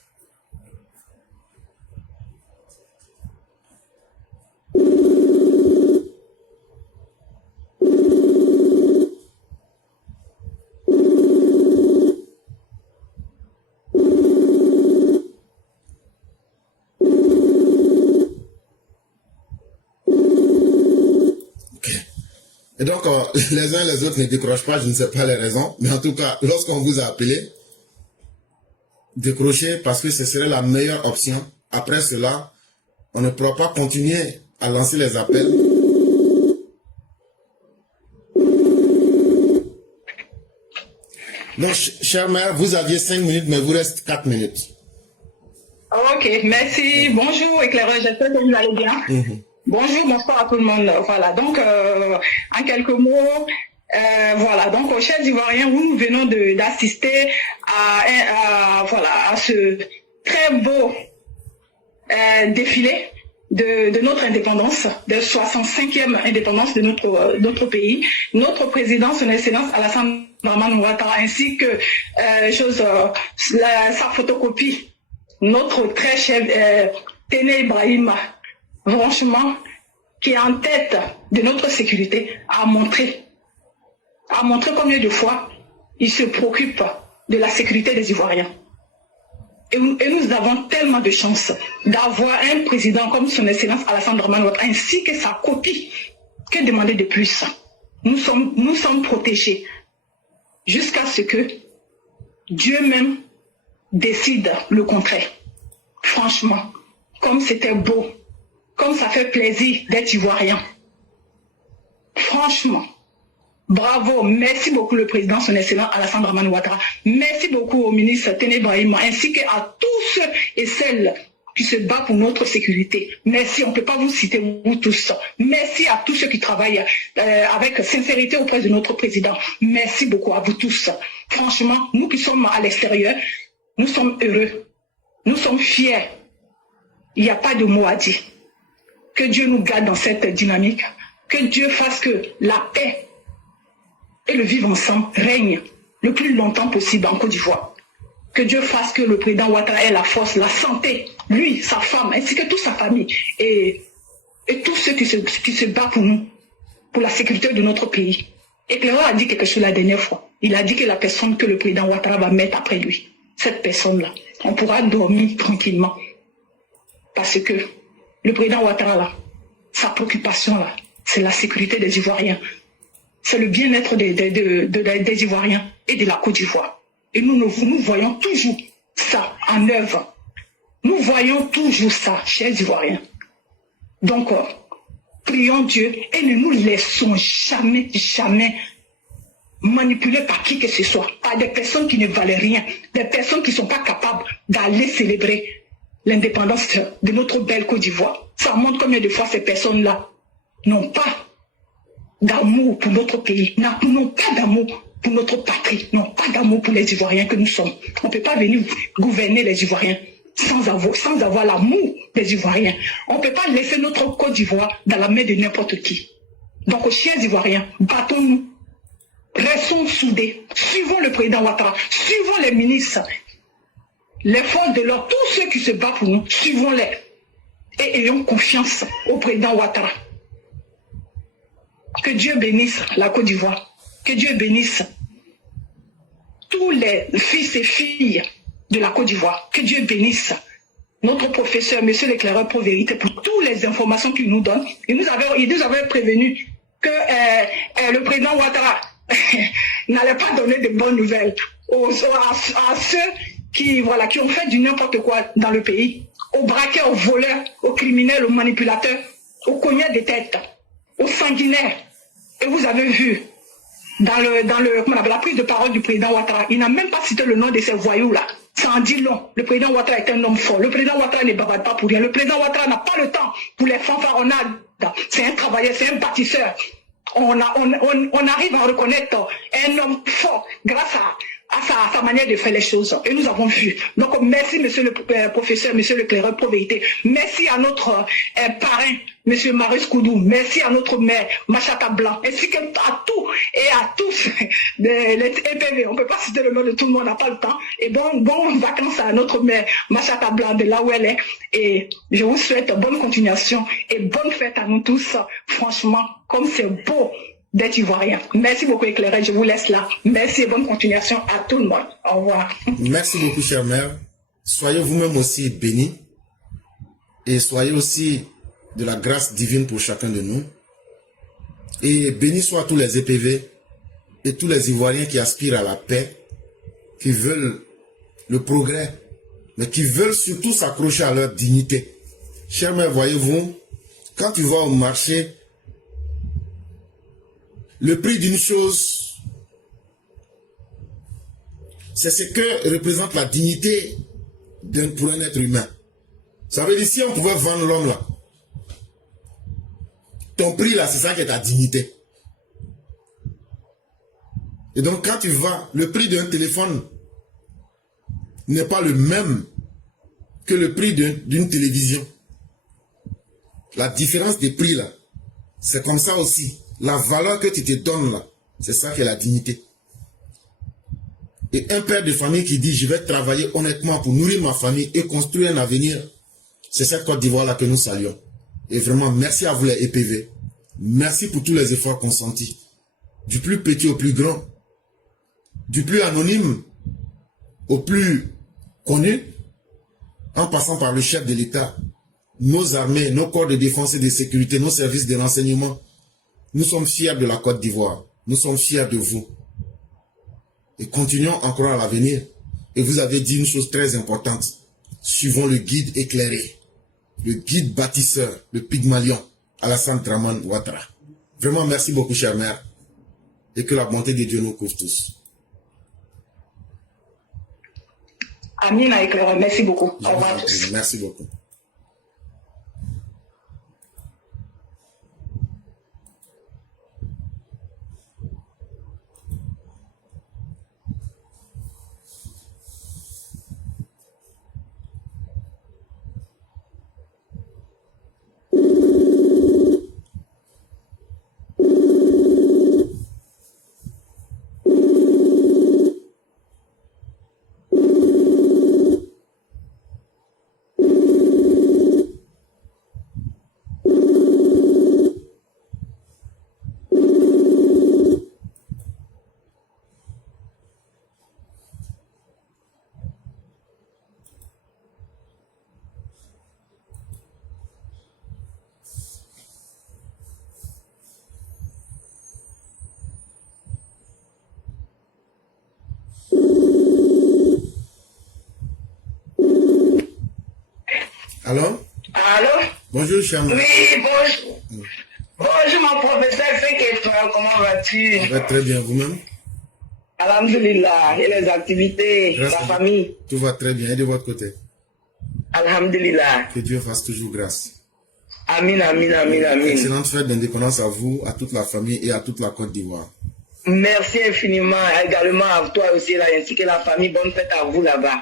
Et donc, les uns et les autres ne décrochent pas, je ne sais pas les raisons. Mais en tout cas, lorsqu'on vous a appelé, décrochez parce que ce serait la meilleure option. Après cela, on ne pourra pas continuer à lancer les appels. Donc, chère mère, vous aviez 5 minutes, mais vous reste 4 minutes. Ok, merci. Bonjour, éclaireur, j'espère que vous allez bien. Bonjour, bonsoir à tout le monde. Voilà, donc en quelques mots, voilà, donc chers Ivoiriens, nous venons d'assister à ce très beau défilé de notre indépendance, de 65e indépendance de notre pays. Notre président, son excellence Alassane Dramane Ouattara, ainsi que sa photocopie, notre très cher Téné Ibrahima, franchement, qui est en tête de notre sécurité, a montré combien de fois il se préoccupe de la sécurité des Ivoiriens. Et nous avons tellement de chance d'avoir un président comme son excellence Alassane Dramane Ouattara, ainsi que sa copie. Que demander de plus? Nous sommes protégés jusqu'à ce que Dieu même décide le contraire. Franchement, comme c'était beau, comme ça fait plaisir d'être Ivoirien. Franchement, bravo, merci beaucoup le président, son excellent Alassane Dramane Ouattara. Merci beaucoup au ministre Téné Ibrahima, ainsi qu'à tous ceux et celles qui se bat pour notre sécurité. Merci, on ne peut pas vous citer, vous tous. Merci à tous ceux qui travaillent avec sincérité auprès de notre président. Merci beaucoup à vous tous. Franchement, nous qui sommes à l'extérieur, nous sommes heureux. Nous sommes fiers. Il n'y a pas de mot à dire. Que Dieu nous garde dans cette dynamique. Que Dieu fasse que la paix et le vivre ensemble règnent le plus longtemps possible en Côte d'Ivoire. Que Dieu fasse que le président Ouattara ait la force, la santé, lui, sa femme, ainsi que toute sa famille, et tous ceux qui se battent pour nous, pour la sécurité de notre pays. Et Cléra a dit quelque chose la dernière fois. Il a dit que la personne que le président Ouattara va mettre après lui, cette personne-là, on pourra dormir tranquillement. Parce que le président Ouattara, là, sa préoccupation, là, c'est la sécurité des Ivoiriens. C'est le bien-être des Ivoiriens et de la Côte d'Ivoire. Et nous voyons toujours ça en œuvre. Nous voyons toujours ça, chers Ivoiriens. Donc, prions Dieu et ne nous laissons jamais, jamais manipuler par qui que ce soit, par des personnes qui ne valent rien, des personnes qui ne sont pas capables d'aller célébrer l'indépendance de notre belle Côte d'Ivoire. Ça montre combien de fois ces personnes-là n'ont pas d'amour pour notre pays, n'ont pas d'amour pour notre patrie, n'ont pas d'amour pour les Ivoiriens que nous sommes. On ne peut pas venir gouverner les Ivoiriens sans avoir l'amour des Ivoiriens. On ne peut pas laisser notre Côte d'Ivoire dans la main de n'importe qui. Donc, chers Ivoiriens, battons-nous, restons soudés, suivons le président Ouattara, suivons les ministres, les forces de l'ordre, tous ceux qui se battent pour nous, suivons-les et ayons confiance au président Ouattara. Que Dieu bénisse la Côte d'Ivoire. Que Dieu bénisse tous les fils et filles de la Côte d'Ivoire. Que Dieu bénisse notre professeur, monsieur l'éclaireur pour vérité, pour toutes les informations qu'il nous donne. Il nous avait prévenu que le président Ouattara n'allait pas donner de bonnes nouvelles à ceux qui ont fait du n'importe quoi dans le pays, aux braqueurs, aux voleurs, aux criminels, aux manipulateurs, aux cognats de tête, aux sanguinaires. Et vous avez vu, dans la prise de parole du président Ouattara, il n'a même pas cité le nom de ces voyous-là. Ça en dit long. Le président Ouattara est un homme fort. Le président Ouattara ne bavarde pas pour rien. Le président Ouattara n'a pas le temps pour les fanfaronnades. C'est un travailleur, c'est un bâtisseur. On arrive à reconnaître un homme fort grâce à sa manière de faire les choses. Et nous avons vu. Donc, merci, monsieur le professeur, monsieur l'éclaireur pour vérité. Merci à notre parrain, monsieur Marius Koudou. Merci à notre maire, Machata Blanc. Ainsi qu'à tout et à tous les EPV. On ne peut pas citer le nom de tout le monde, on n'a pas le temps. Et bonnes vacances à notre maire, Machata Blanc, de là où elle est. Et je vous souhaite bonne continuation et bonne fête à nous tous. Franchement, comme c'est beau d'être Ivoirien. Merci beaucoup, éclairé. Je vous laisse là. Merci et bonne continuation à tout le monde. Au revoir. Merci beaucoup, chère mère. Soyez vous-même aussi bénis et soyez aussi de la grâce divine pour chacun de nous. Et bénis soient tous les EPV et tous les Ivoiriens qui aspirent à la paix, qui veulent le progrès, mais qui veulent surtout s'accrocher à leur dignité. Chère mère, voyez-vous, quand tu vas au marché, le prix d'une chose, c'est ce que représente la dignité pour un être humain. Ça veut dire, si on pouvait vendre l'homme là, ton prix là, c'est ça qui est ta dignité. Et donc quand tu vas, le prix d'un téléphone n'est pas le même que le prix d'une télévision. La différence des prix là, c'est comme ça aussi. La valeur que tu te donnes là, c'est ça qui est la dignité. Et un père de famille qui dit, je vais travailler honnêtement pour nourrir ma famille et construire un avenir, c'est cette Côte d'Ivoire là que nous saluons. Et vraiment, merci à vous les EPV. Merci pour tous les efforts consentis. Du plus petit au plus grand. Du plus anonyme au plus connu. En passant par le chef de l'État, nos armées, nos corps de défense et de sécurité, nos services de renseignement. Nous sommes fiers de la Côte d'Ivoire. Nous sommes fiers de vous. Et continuons encore à l'avenir. Et vous avez dit une chose très importante. Suivons le guide éclairé. Le guide bâtisseur, le Pygmalion, Alassane Dramane Ouattara. Vraiment, merci beaucoup, chère mère. Et que la bonté de Dieu nous couvre tous. Amina éclairé. Merci beaucoup. Au revoir à tous. Merci beaucoup. Alors? Allô? Bonjour, cher Oui, bonjour. Bonjour, mon professeur Seketo, comment vas-tu? Ça va très bien, vous-même? Alhamdulillah, et les activités, Grâce la à Dieu. famille? Tout va très bien, et de votre côté? Alhamdulillah. Que Dieu fasse toujours grâce. Amin, amin, amin, amin. Excellente fête d'indépendance à vous, à toute la famille et à toute la Côte d'Ivoire. Merci infiniment, également à toi aussi, là, ainsi que la famille. Bonne fête à vous là-bas.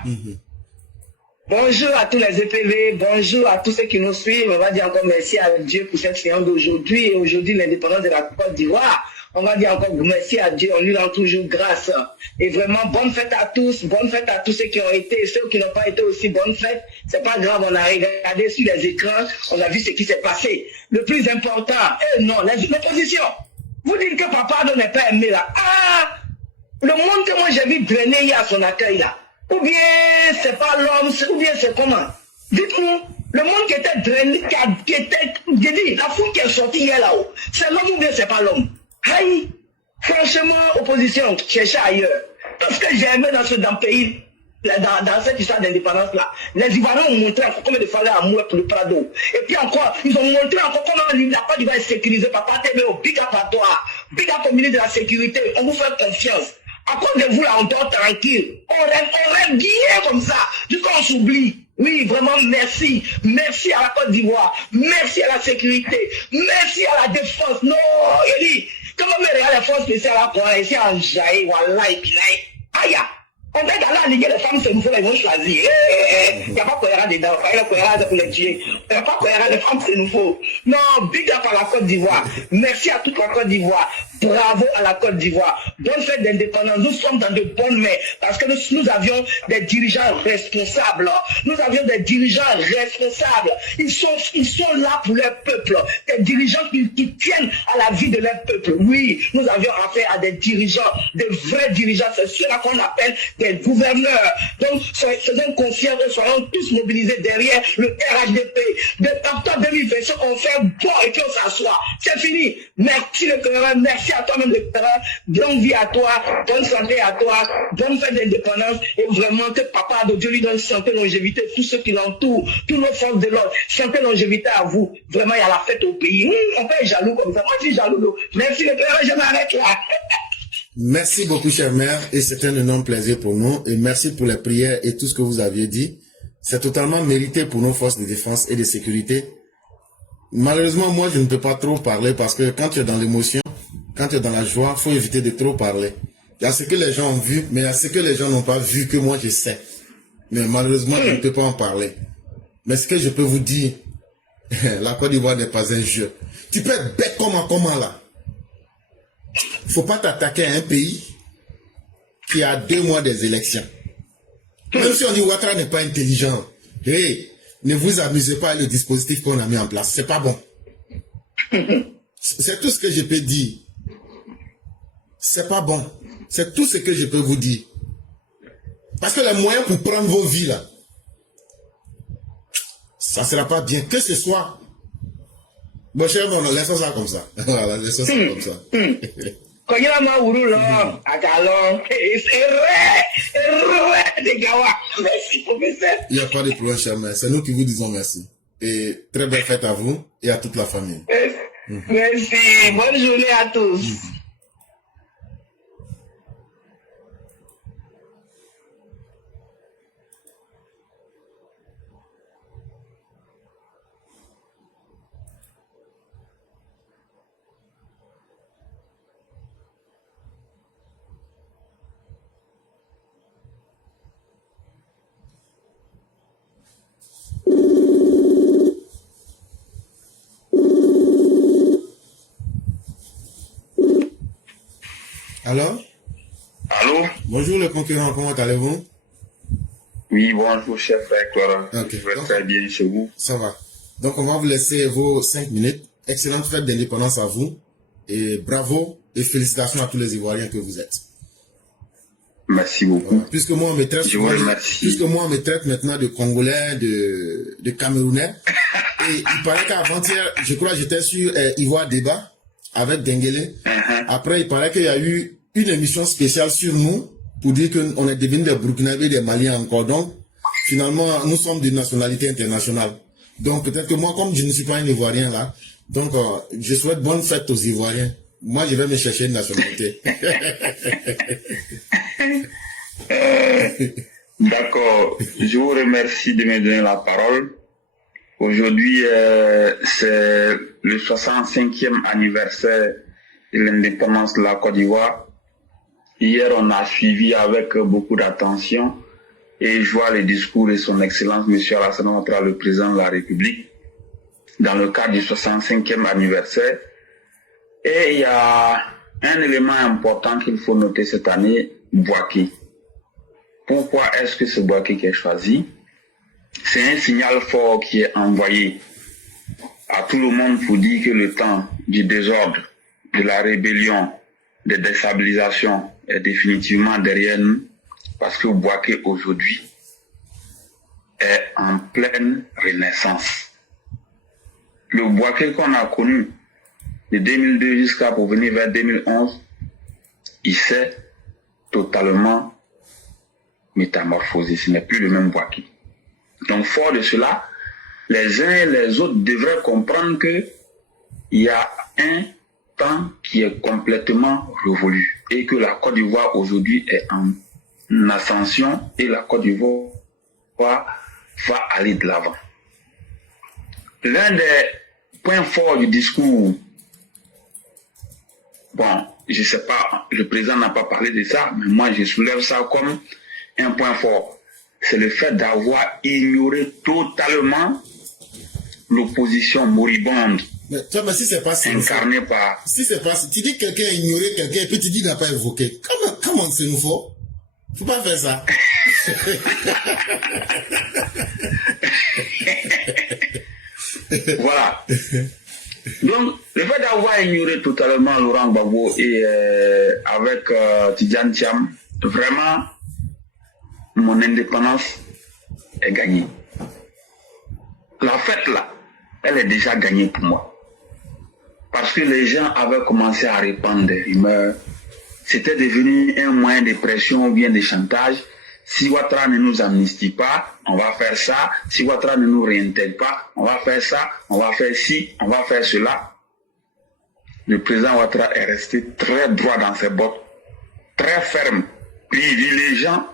Bonjour à tous les EPV, bonjour à tous ceux qui nous suivent. On va dire encore merci à Dieu pour cette séance d'aujourd'hui et aujourd'hui l'indépendance de la Côte d'Ivoire. On va dire encore merci à Dieu, on lui rend toujours grâce. Et vraiment, bonne fête à tous ceux qui ont été et ceux qui n'ont pas été aussi, bonne fête. C'est pas grave, on a regardé sur les écrans, on a vu ce qui s'est passé. Le plus important, non, l'opposition. Vous dites que papa n'est pas aimé là. Ah, le monde que moi j'ai vu drainer hier à son accueil là. Ou bien c'est pas l'homme, ou bien c'est comment? Dites-nous, le monde qui était drainé, qui était, j'ai dit, la foule qui est sortie hier là-haut, c'est l'homme ou bien c'est pas l'homme? Aïe, franchement, opposition, cherchez ailleurs. Parce que j'ai aimé dans le pays, dans cette histoire d'indépendance là, les Ivoiriens ont montré encore combien de fois l'amour pour le Prado. Et puis encore, ils ont montré encore comment la Côte d'Ivoire est sécurisée. Papa TBO, big up à toi, big up au ministre de la Sécurité, on vous fait confiance. À cause de vous là, on dort tranquille. On rêve bien comme ça, jusqu'à on s'oublie. Oui, vraiment, merci. Merci à la Côte d'Ivoire. Merci à la sécurité. Merci à la défense. Non, Eli, comment me regarde les forces spéciales là pour ici en jaillir, wallahi, bilaï. Aïe, on va dans la ligue, les femmes se nous font, ils vont choisir. Il n'y a pas cohérent dedans, il y a cohérent pour les tuer. Il n'y a pas cohérent, les femmes se nous font. Non, big up à la Côte d'Ivoire. Merci à toute la Côte d'Ivoire. Bravo à la Côte d'Ivoire. Bonne fête d'indépendance. Nous sommes dans de bonnes mains parce que nous avions des dirigeants responsables. Nous avions des dirigeants responsables. Ils sont là pour leur peuple. Des dirigeants qui tiennent à la vie de leur peuple. Oui, nous avions affaire à des dirigeants, des vrais dirigeants. C'est ceux-là qu'on appelle des gouverneurs. Donc, faisons confiance, soyons tous mobilisés derrière le RHDP. De octobre 2025, on fait bon et puis on s'assoit. C'est fini. Merci le cœur, merci à toi-même le cœur. Bonne vie à toi, bonne santé à toi, bonne fête d'indépendance et vraiment que Papa de Dieu lui donne santé, longévité, tous ceux qui l'entourent, tous nos forces de l'ordre, santé, longévité à vous. Vraiment, il y a la fête au pays. On peut être jaloux comme ça. Moi, je suis jaloux. Merci le cœur, je m'arrête là. Merci beaucoup, chère mère, et c'est un énorme plaisir pour nous. Et merci pour les prières et tout ce que vous aviez dit. C'est totalement mérité pour nos forces de défense et de sécurité. Malheureusement, moi, je ne peux pas trop parler parce que quand tu es dans l'émotion, quand tu es dans la joie, il faut éviter de trop parler. Il y a ce que les gens ont vu, mais il y a ce que les gens n'ont pas vu que moi je sais. Mais malheureusement, je ne peux pas en parler. Mais ce que je peux vous dire, la Côte d'Ivoire n'est pas un jeu. Tu peux être bête comme un comment là. Il ne faut pas t'attaquer à un pays qui a 2 mois des élections. Même si on dit Ouattara n'est pas intelligent, hey, ne vous amusez pas avec le dispositif qu'on a mis en place. C'est pas bon. C'est tout ce que je peux dire. C'est pas bon. C'est tout ce que je peux vous dire. Parce que les moyens pour prendre vos vies là, ça sera pas bien. Que ce soit. Bon, cher, bon, laissons ça comme ça. Voilà, laissons ça comme ça. Quand il y a un maourou là, à Galon, c'est vrai, des gawa. Merci, professeur. Il n'y a pas de problème, cher mère. C'est nous qui vous disons merci. Et très belle fête à vous et à toute la famille. Merci. Bonne journée à tous. Alors? Allô? Bonjour le concurrent, comment allez-vous? Oui, bonjour, chef frère Clara. Ok. Je vais très bien chez vous. Ça va. Donc, on va vous laisser vos 5 minutes. Excellente fête d'indépendance à vous. Et bravo et félicitations à tous les Ivoiriens que vous êtes. Merci beaucoup. Voilà. Puisque moi, on me traite, Je vous remercie. puisque moi, on me traite maintenant de Congolais, de Camerounais. Et il paraît qu'avant-hier, je crois, j'étais sur Ivoire Débat avec Denguele. Après, il paraît qu'il y a eu une émission spéciale sur nous pour dire qu'on est devenu des Burkinabés, des Maliens encore. Donc, finalement, nous sommes de nationalité internationale. Donc peut-être que moi, comme je ne suis pas un Ivoirien là, donc je souhaite bonne fête aux Ivoiriens. Moi, je vais me chercher une nationalité. D'accord. Je vous remercie de me donner la parole. Aujourd'hui, c'est le 65e anniversaire de l'indépendance de la Côte d'Ivoire. Hier, on a suivi avec beaucoup d'attention et je vois les discours de son Excellence M. Alassane Ouattara, le président de la République, dans le cadre du 65e anniversaire. Et il y a un élément important qu'il faut noter cette année, Bouaké. Pourquoi est-ce que c'est Bouaké qui est choisi? C'est un signal fort qui est envoyé à tout le monde pour dire que le temps du désordre, de la rébellion, de déstabilisation est définitivement derrière nous, parce que Bouaké aujourd'hui est en pleine renaissance. Le Bouaké qu'on a connu de 2002 jusqu'à pour venir vers 2011, il s'est totalement métamorphosé. Ce n'est plus le même Bouaké. Donc fort de cela, les uns et les autres devraient comprendre que il y a un temps qui est complètement révolu et que la Côte d'Ivoire aujourd'hui est en ascension et la Côte d'Ivoire va aller de l'avant. L'un des points forts du discours, bon, je ne sais pas, le président n'a pas parlé de ça, mais moi je soulève ça comme un point fort. C'est le fait d'avoir ignoré totalement l'opposition moribonde. Mais si c'est pas incarnée par... Si c'est pas... Tu dis que quelqu'un a ignoré quelqu'un et puis tu dis qu'il n'a pas évoqué. Comment c'est nouveau? Faut pas faire ça. Voilà. Donc, le fait d'avoir ignoré totalement Laurent Gbagbo et avec Tidjane Thiam, vraiment, mon indépendance est gagnée. La fête là, elle est déjà gagnée pour moi. Parce que les gens avaient commencé à répandre des rumeurs. C'était devenu un moyen de pression ou bien de chantage. Si Ouattara ne nous amnistie pas, on va faire ça. Si Ouattara ne nous réintègre pas, on va faire ça. On va faire ci, on va faire cela. Le président Ouattara est resté très droit dans ses bottes, très ferme, privilégiant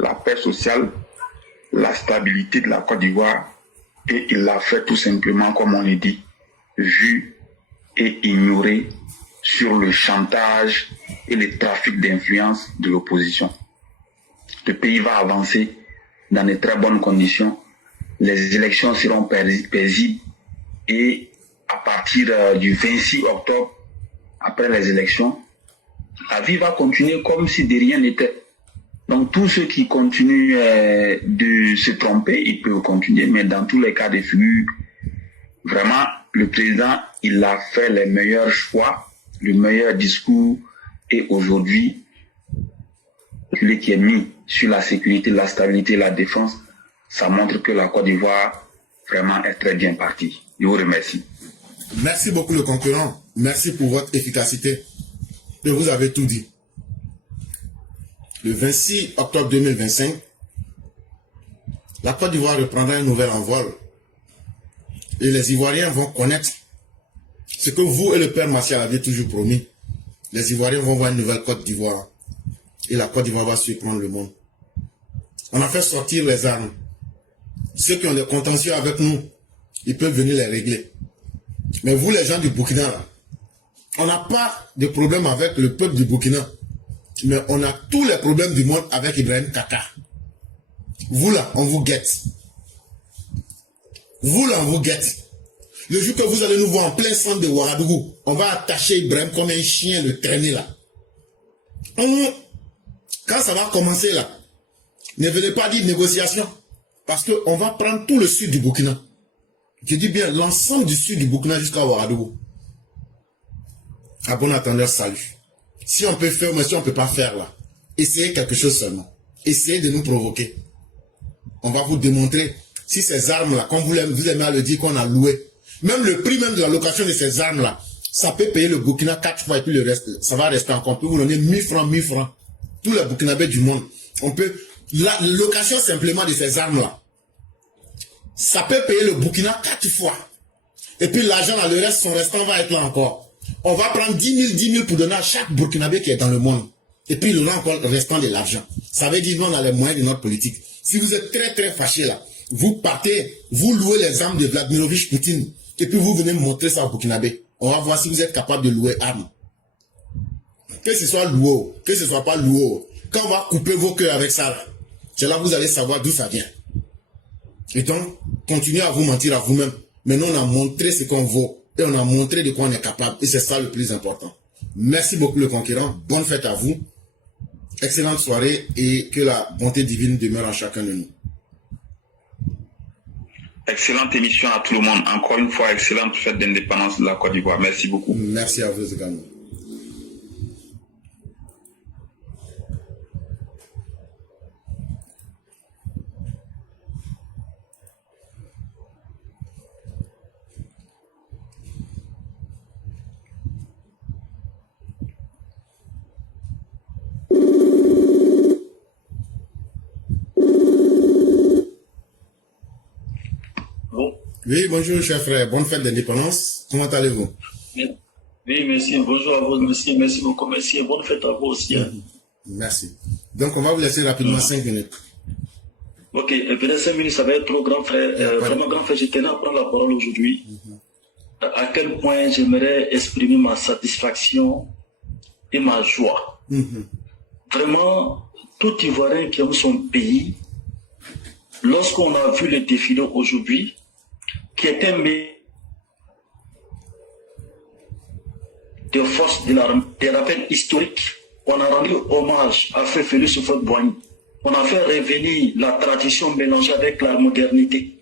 la paix sociale, la stabilité de la Côte d'Ivoire, et il l'a fait tout simplement, comme on le dit, vu et ignoré sur le chantage et le trafic d'influence de l'opposition. Le pays va avancer dans de très bonnes conditions. Les élections seront paisibles et à partir du 26 octobre, après les élections, la vie va continuer comme si de rien n'était. Donc tous ceux qui continuent de se tromper, ils peuvent continuer, mais dans tous les cas de figure, vraiment, le président, il a fait les meilleurs choix, le meilleur discours, et aujourd'hui, celui qui est mis sur la sécurité, la stabilité, la défense, ça montre que la Côte d'Ivoire, vraiment, est très bien partie. Je vous remercie. Merci beaucoup le concurrent. Merci pour votre efficacité. Et vous avez tout dit. Le 26 octobre 2025, la Côte d'Ivoire reprendra un nouvel envol. Et les Ivoiriens vont connaître ce que vous et le Père Martial avez toujours promis. Les Ivoiriens vont voir une nouvelle Côte d'Ivoire. Et la Côte d'Ivoire va surprendre le monde. On a fait sortir les armes. Ceux qui ont des contentieux avec nous, ils peuvent venir les régler. Mais vous, les gens du Burkina, là, on n'a pas de problème avec le peuple du Burkina. Mais on a tous les problèmes du monde avec Ibrahim Kaka. Vous là, on vous guette. Vous là, on vous guette. Le jour que vous allez nous voir en plein centre de Ouagadougou, on va attacher Ibrahim comme un chien, le traîner là. Quand ça va commencer là, ne venez pas dire négociation. Parce qu'on va prendre tout le sud du Burkina. Je dis bien l'ensemble du sud du Burkina jusqu'à Ouagadougou. À bon attendeur, salut. Si on peut faire, mais si on ne peut pas faire là, essayez quelque chose seulement. Essayez de nous provoquer. On va vous démontrer si ces armes-là, comme vous aimez à le dire qu'on a loué, même le prix même de la location de ces armes-là, ça peut payer le Burkina 4 fois et puis le reste, ça va rester encore. On peut vous donner 1000 francs, 1000 francs. Tous les Burkinabés du monde. On peut, la location simplement de ces armes-là, ça peut payer le Burkina 4 fois. Et puis l'argent, là, le reste, son restant va être là encore. On va prendre 10 000 pour donner à chaque Burkinabé qui est dans le monde. Et puis il aura encore le restant de l'argent. Ça veut dire qu'on a les moyens de notre politique. Si vous êtes très très fâché là, vous partez, vous louez les armes de Vladimirovich Poutine. Et puis vous venez montrer ça au Burkinabé. On va voir si vous êtes capable de louer armes. Que ce soit loué, que ce soit pas loué. Quand on va couper vos cœurs avec ça là, c'est là que vous allez savoir d'où ça vient. Et donc, continuez à vous mentir à vous-même. Maintenant, on a montré ce qu'on vaut. Et on a montré de quoi on est capable. Et c'est ça le plus important. Merci beaucoup le conquérant. Bonne fête à vous. Excellente soirée. Et que la bonté divine demeure en chacun de nous. Excellente émission à tout le monde. Encore une fois, excellente fête d'indépendance de la Côte d'Ivoire. Merci beaucoup. Merci à vous également. Oui, bonjour, cher frère. Bonne fête d'indépendance. Comment allez-vous? Oui, merci. Bonjour à vous, merci. Merci beaucoup, merci. Bonne fête à vous aussi. Merci. Donc, on va vous laisser rapidement 5 minutes. Ok, peut-être 5 minutes, ça va être trop grand, frère. Vraiment grand, frère. Je tenais à prendre la parole aujourd'hui. À quel point j'aimerais exprimer ma satisfaction et ma joie. Vraiment, tout Ivoirien qui aime son pays, lorsqu'on a vu le défilé aujourd'hui, qui est un de force des rappels historiques, on a rendu hommage à Frère Félix Houphouët-Boigny. On a fait revenir la tradition mélangée avec la modernité.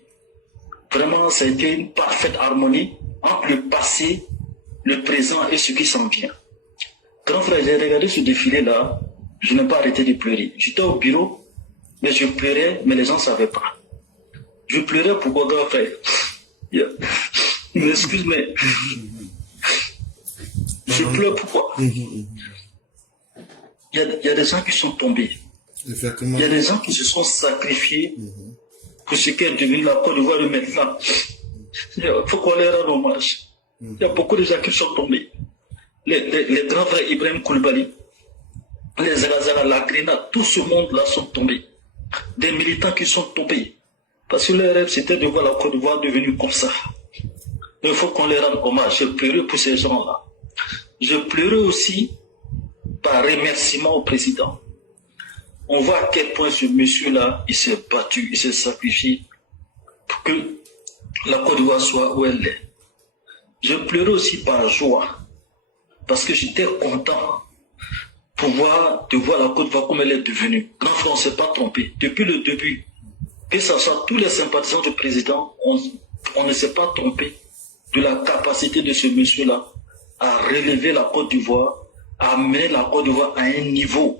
Vraiment, ça a été une parfaite harmonie entre le passé, le présent et ce qui s'en vient. Grand frère, j'ai regardé ce défilé-là, je n'ai pas arrêté de pleurer. J'étais au bureau, mais je pleurais, mais les gens ne savaient pas. Je pleurais pourquoi, grand frère? Excuse, mais je pleure pourquoi? Il y a des gens qui sont tombés. Il y a des gens qui se sont sacrifiés pour ce qui est devenu la Côte d'Ivoire de maintenant. Il faut qu'on les rende hommage. Il y a beaucoup de gens qui sont tombés. Les grands frères Ibrahim Koulibaly, les Zagazara, la Grenade, tout ce monde-là sont tombés. Des militants qui sont tombés. Parce que leur rêve, c'était de voir la Côte d'Ivoire devenue comme ça. Il faut qu'on les rende hommage. Je pleurais pour ces gens-là. Je pleurais aussi par remerciement au président. On voit à quel point ce monsieur-là, il s'est battu, il s'est sacrifié pour que la Côte d'Ivoire soit où elle est. Je pleurais aussi par joie. Parce que j'étais content de voir la Côte d'Ivoire comme elle est devenue. Grand frère, on ne s'est pas trompé. Depuis le début, que ce soit tous les sympathisants du président, on ne s'est pas trompé de la capacité de ce monsieur-là à relever la Côte d'Ivoire, à amener la Côte d'Ivoire à un niveau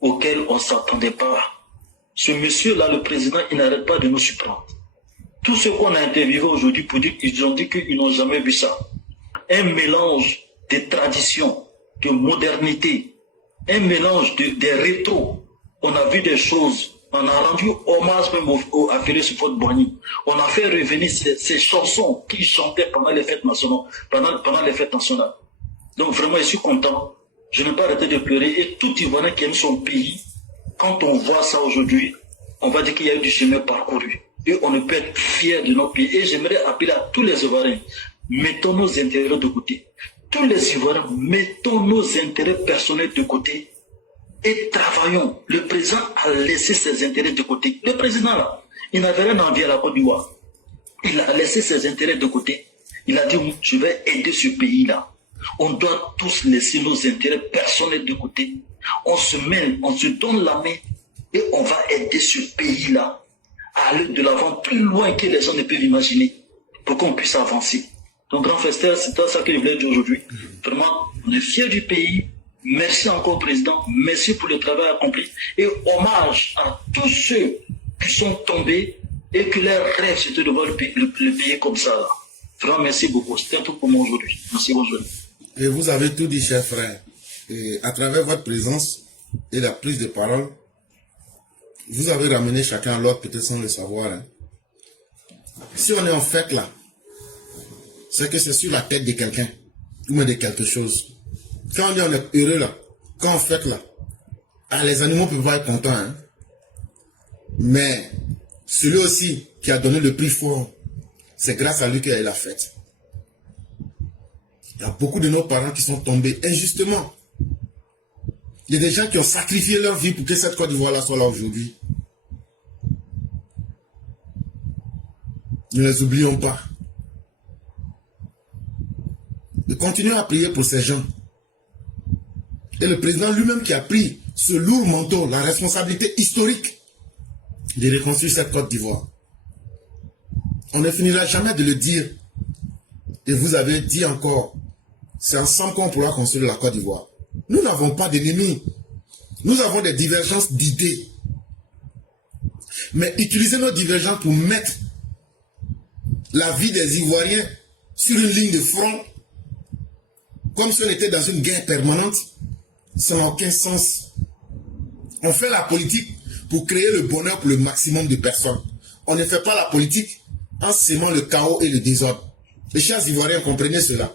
auquel on ne s'attendait pas. Ce monsieur-là, le président, il n'arrête pas de nous surprendre. Tous ceux qu'on a interviewés aujourd'hui pour dire qu'ils ont dit qu'ils n'ont jamais vu ça. Un mélange de tradition, de modernité, un mélange de rétro. On a vu des choses. On a rendu hommage même à Félix Houphouët-Boigny. On a fait revenir ces chansons qu'il chantait pendant les fêtes nationales. Pendant les fêtes nationales. Donc vraiment, je suis content. Je n'ai pas arrêté de pleurer. Et tout Ivoirien qui aime son pays, quand on voit ça aujourd'hui, on va dire qu'il y a eu du chemin parcouru. Et on ne peut être fier de notre pays. Et j'aimerais appeler à tous les Ivoiriens, mettons nos intérêts de côté. Tous les Ivoiriens, mettons nos intérêts personnels de côté. Et travaillons. Le président a laissé ses intérêts de côté. Le président, là, il n'avait rien envie à la Côte d'Ivoire. Il a laissé ses intérêts de côté. Il a dit, je vais aider ce pays-là. On doit tous laisser nos intérêts personnels de côté. On se mêle, on se donne la main et on va aider ce pays-là à aller de l'avant plus loin que les gens ne peuvent imaginer pour qu'on puisse avancer. Donc, grand frère, c'est ça que je voulais dire aujourd'hui. Vraiment, on est fiers du pays. Merci encore, Président. Merci pour le travail accompli. Et hommage à tous ceux qui sont tombés et que leur rêve, c'était de voir le pays comme ça. Là. Vraiment, merci beaucoup. C'était un tout pour moi aujourd'hui. Merci, bonjour. Et vous avez tout dit, cher frère. Et à travers votre présence et la prise de parole, vous avez ramené chacun à l'autre, peut-être sans le savoir, hein, Si on est en fête là, c'est que c'est sur la tête de quelqu'un, ou de quelque chose. Quand on dit on est heureux là, quand on fête là, les animaux peuvent pas être contents, hein. Mais celui aussi qui a donné le prix fort, c'est grâce à lui qu'il y a eu la fête. Il y a beaucoup de nos parents qui sont tombés injustement. Il y a des gens qui ont sacrifié leur vie pour que cette Côte d'Ivoire là soit là aujourd'hui. Ne les oublions pas. De continuer à prier pour ces gens. Et le président lui-même qui a pris ce lourd manteau, la responsabilité historique de reconstruire cette Côte d'Ivoire. On ne finira jamais de le dire. Et vous avez dit encore, c'est ensemble qu'on pourra construire la Côte d'Ivoire. Nous n'avons pas d'ennemis. Nous avons des divergences d'idées. Mais utilisez nos divergences pour mettre la vie des Ivoiriens sur une ligne de front, comme si on était dans une guerre permanente, ça n'a aucun sens. On fait la politique pour créer le bonheur pour le maximum de personnes. On ne fait pas la politique en sémant le chaos et le désordre. Les chers Ivoiriens, comprenez cela.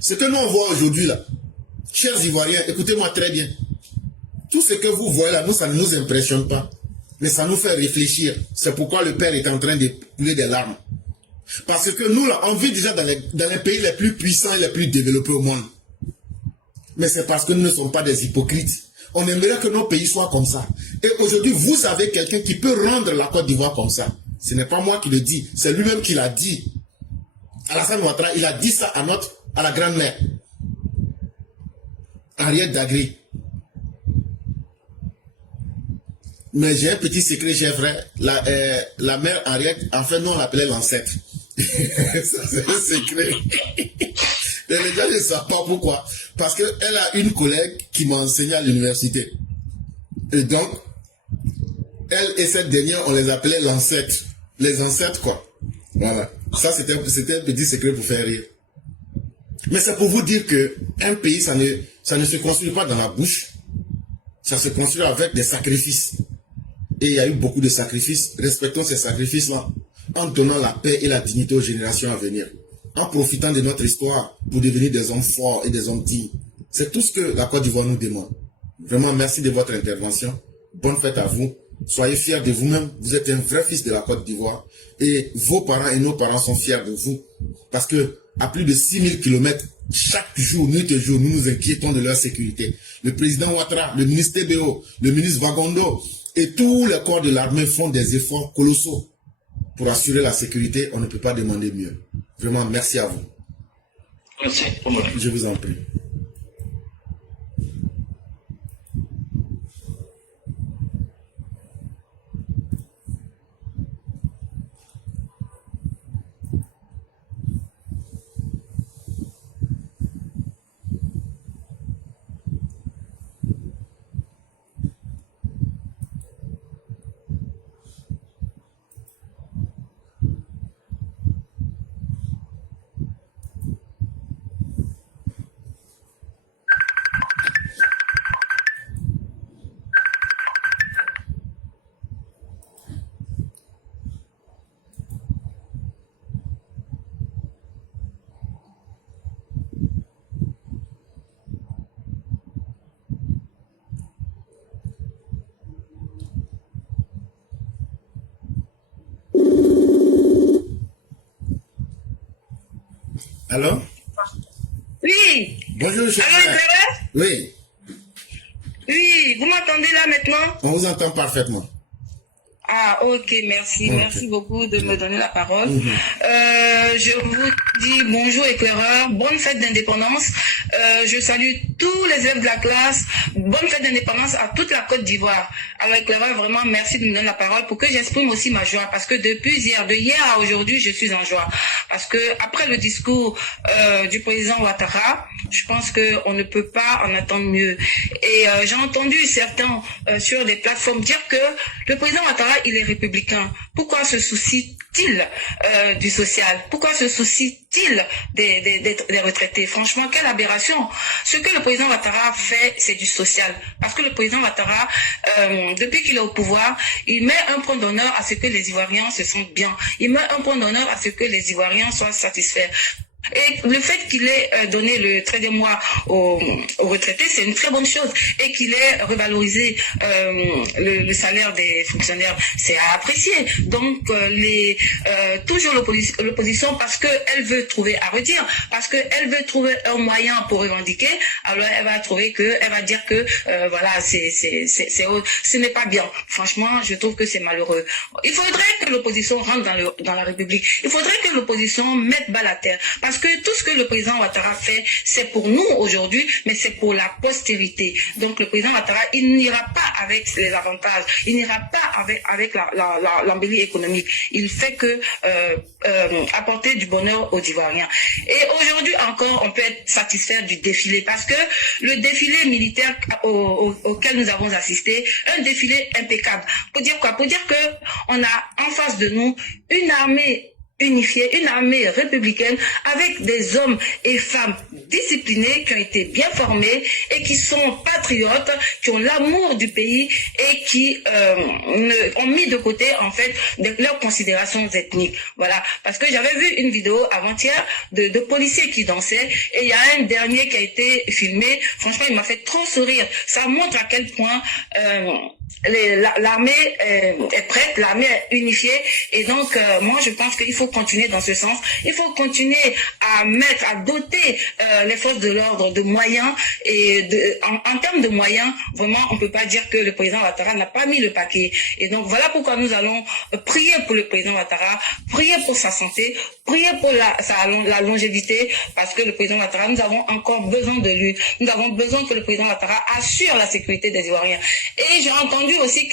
Ce que nous on voit aujourd'hui là, chers Ivoiriens, écoutez-moi très bien. Tout ce que vous voyez là, nous, ça ne nous impressionne pas. Mais ça nous fait réfléchir. C'est pourquoi le Père est en train de couler des larmes. Parce que nous, là, on vit déjà dans les pays les plus puissants et les plus développés au monde. Mais c'est parce que nous ne sommes pas des hypocrites. On aimerait que nos pays soient comme ça. Et aujourd'hui, vous avez quelqu'un qui peut rendre la Côte d'Ivoire comme ça. Ce n'est pas moi qui le dis, c'est lui-même qui l'a dit. Alassane Ouattara, il a dit ça à la grand-mère. Henriette Dagré. Mais j'ai un petit secret, cher frère. La mère Henriette, en fait, nous on l'appelait l'ancêtre. C'est un secret. Et les gens ne savent pas pourquoi. Parce qu'elle a une collègue qui m'a enseigné à l'université. Et donc, elle et cette dernière, on les appelait l'ancêtre. Les ancêtres, quoi. Voilà. Ça, c'était un petit secret pour faire rire. Mais c'est pour vous dire que un pays, ça ne se construit pas dans la bouche. Ça se construit avec des sacrifices. Et il y a eu beaucoup de sacrifices. Respectons ces sacrifices-là en donnant la paix et la dignité aux générations à venir. En profitant de notre histoire pour devenir des hommes forts et des hommes dignes. C'est tout ce que la Côte d'Ivoire nous demande. Vraiment, merci de votre intervention. Bonne fête à vous. Soyez fiers de vous-même. Vous êtes un vrai fils de la Côte d'Ivoire. Et vos parents et nos parents sont fiers de vous. Parce que à plus de 6000 km, chaque jour, nuit et jour, nous nous inquiétons de leur sécurité. Le président Ouattara, le ministre TBO, le ministre Vagondo et tous les corps de l'armée font des efforts colossaux pour assurer la sécurité. On ne peut pas demander mieux. Vraiment, merci à vous. Merci. Je vous en prie. Allô? Oui. Bonjour, cher Allô, frère. Oui. Oui, vous m'entendez là maintenant? On vous entend parfaitement. Ah, ok, merci. Okay. Merci beaucoup de me donner la parole. Je vous dis bonjour éclaireur, bonne fête d'indépendance. Je salue tous les élèves de la classe. Bonne fête d'indépendance à toute la Côte d'Ivoire. Alors éclaireur, vraiment merci de me donner la parole pour que j'exprime aussi ma joie. Parce que depuis hier, de hier à aujourd'hui, je suis en joie. Parce que après le discours du président Ouattara, je pense qu'on ne peut pas en attendre mieux. Et j'ai entendu certains sur des plateformes dire que le président Ouattara, il est républicain. Pourquoi se soucie-t-il du social? Pourquoi se soucie-t-il des retraités. Franchement, quelle aberration. Ce que le président Ouattara fait, c'est du social. Parce que le président Ouattara, depuis qu'il est au pouvoir, il met un point d'honneur à ce que les Ivoiriens se sentent bien. Il met un point d'honneur à ce que les Ivoiriens soient satisfaits. Et le fait qu'il ait donné le 13e mois aux retraités, c'est une très bonne chose. Et qu'il ait revalorisé le salaire des fonctionnaires, c'est à apprécier. Donc, toujours l'opposition, parce qu'elle veut trouver à redire, parce qu'elle veut trouver un moyen pour revendiquer, alors elle va dire que voilà, ce n'est pas bien. Franchement, je trouve que c'est malheureux. Il faudrait que l'opposition rentre dans la République. Il faudrait que l'opposition mette balle à terre. Parce que tout ce que le président Ouattara fait, c'est pour nous aujourd'hui, mais c'est pour la postérité. Donc le président Ouattara, il n'ira pas avec les avantages, il n'ira pas avec l'embellie économique. Il fait que apporter du bonheur aux Ivoiriens. Et aujourd'hui encore, on peut être satisfait du défilé, parce que le défilé militaire auquel nous avons assisté, un défilé impeccable. Pour dire quoi? Pour dire que on a en face de nous une armée unifiée, une armée républicaine avec des hommes et femmes disciplinés qui ont été bien formés et qui sont patriotes, qui ont l'amour du pays et qui ont mis de côté en fait leurs considérations ethniques. Voilà, parce que j'avais vu une vidéo avant-hier de policiers qui dansaient et il y a un dernier qui a été filmé. Franchement, il m'a fait trop sourire. Ça montre à quel point l'armée est prête, l'armée est unifiée, et donc moi je pense qu'il faut continuer dans ce sens. Il faut continuer à doter les forces de l'ordre de moyens, et en termes de moyens, vraiment on peut pas dire que le président Ouattara n'a pas mis le paquet. Et donc voilà pourquoi nous allons prier pour le président Ouattara, prier pour sa santé, prier pour la longévité, parce que le président Ouattara, nous avons encore besoin de lui. Nous avons besoin que le président Ouattara assure la sécurité des Ivoiriens. Et j'ai entendu aussi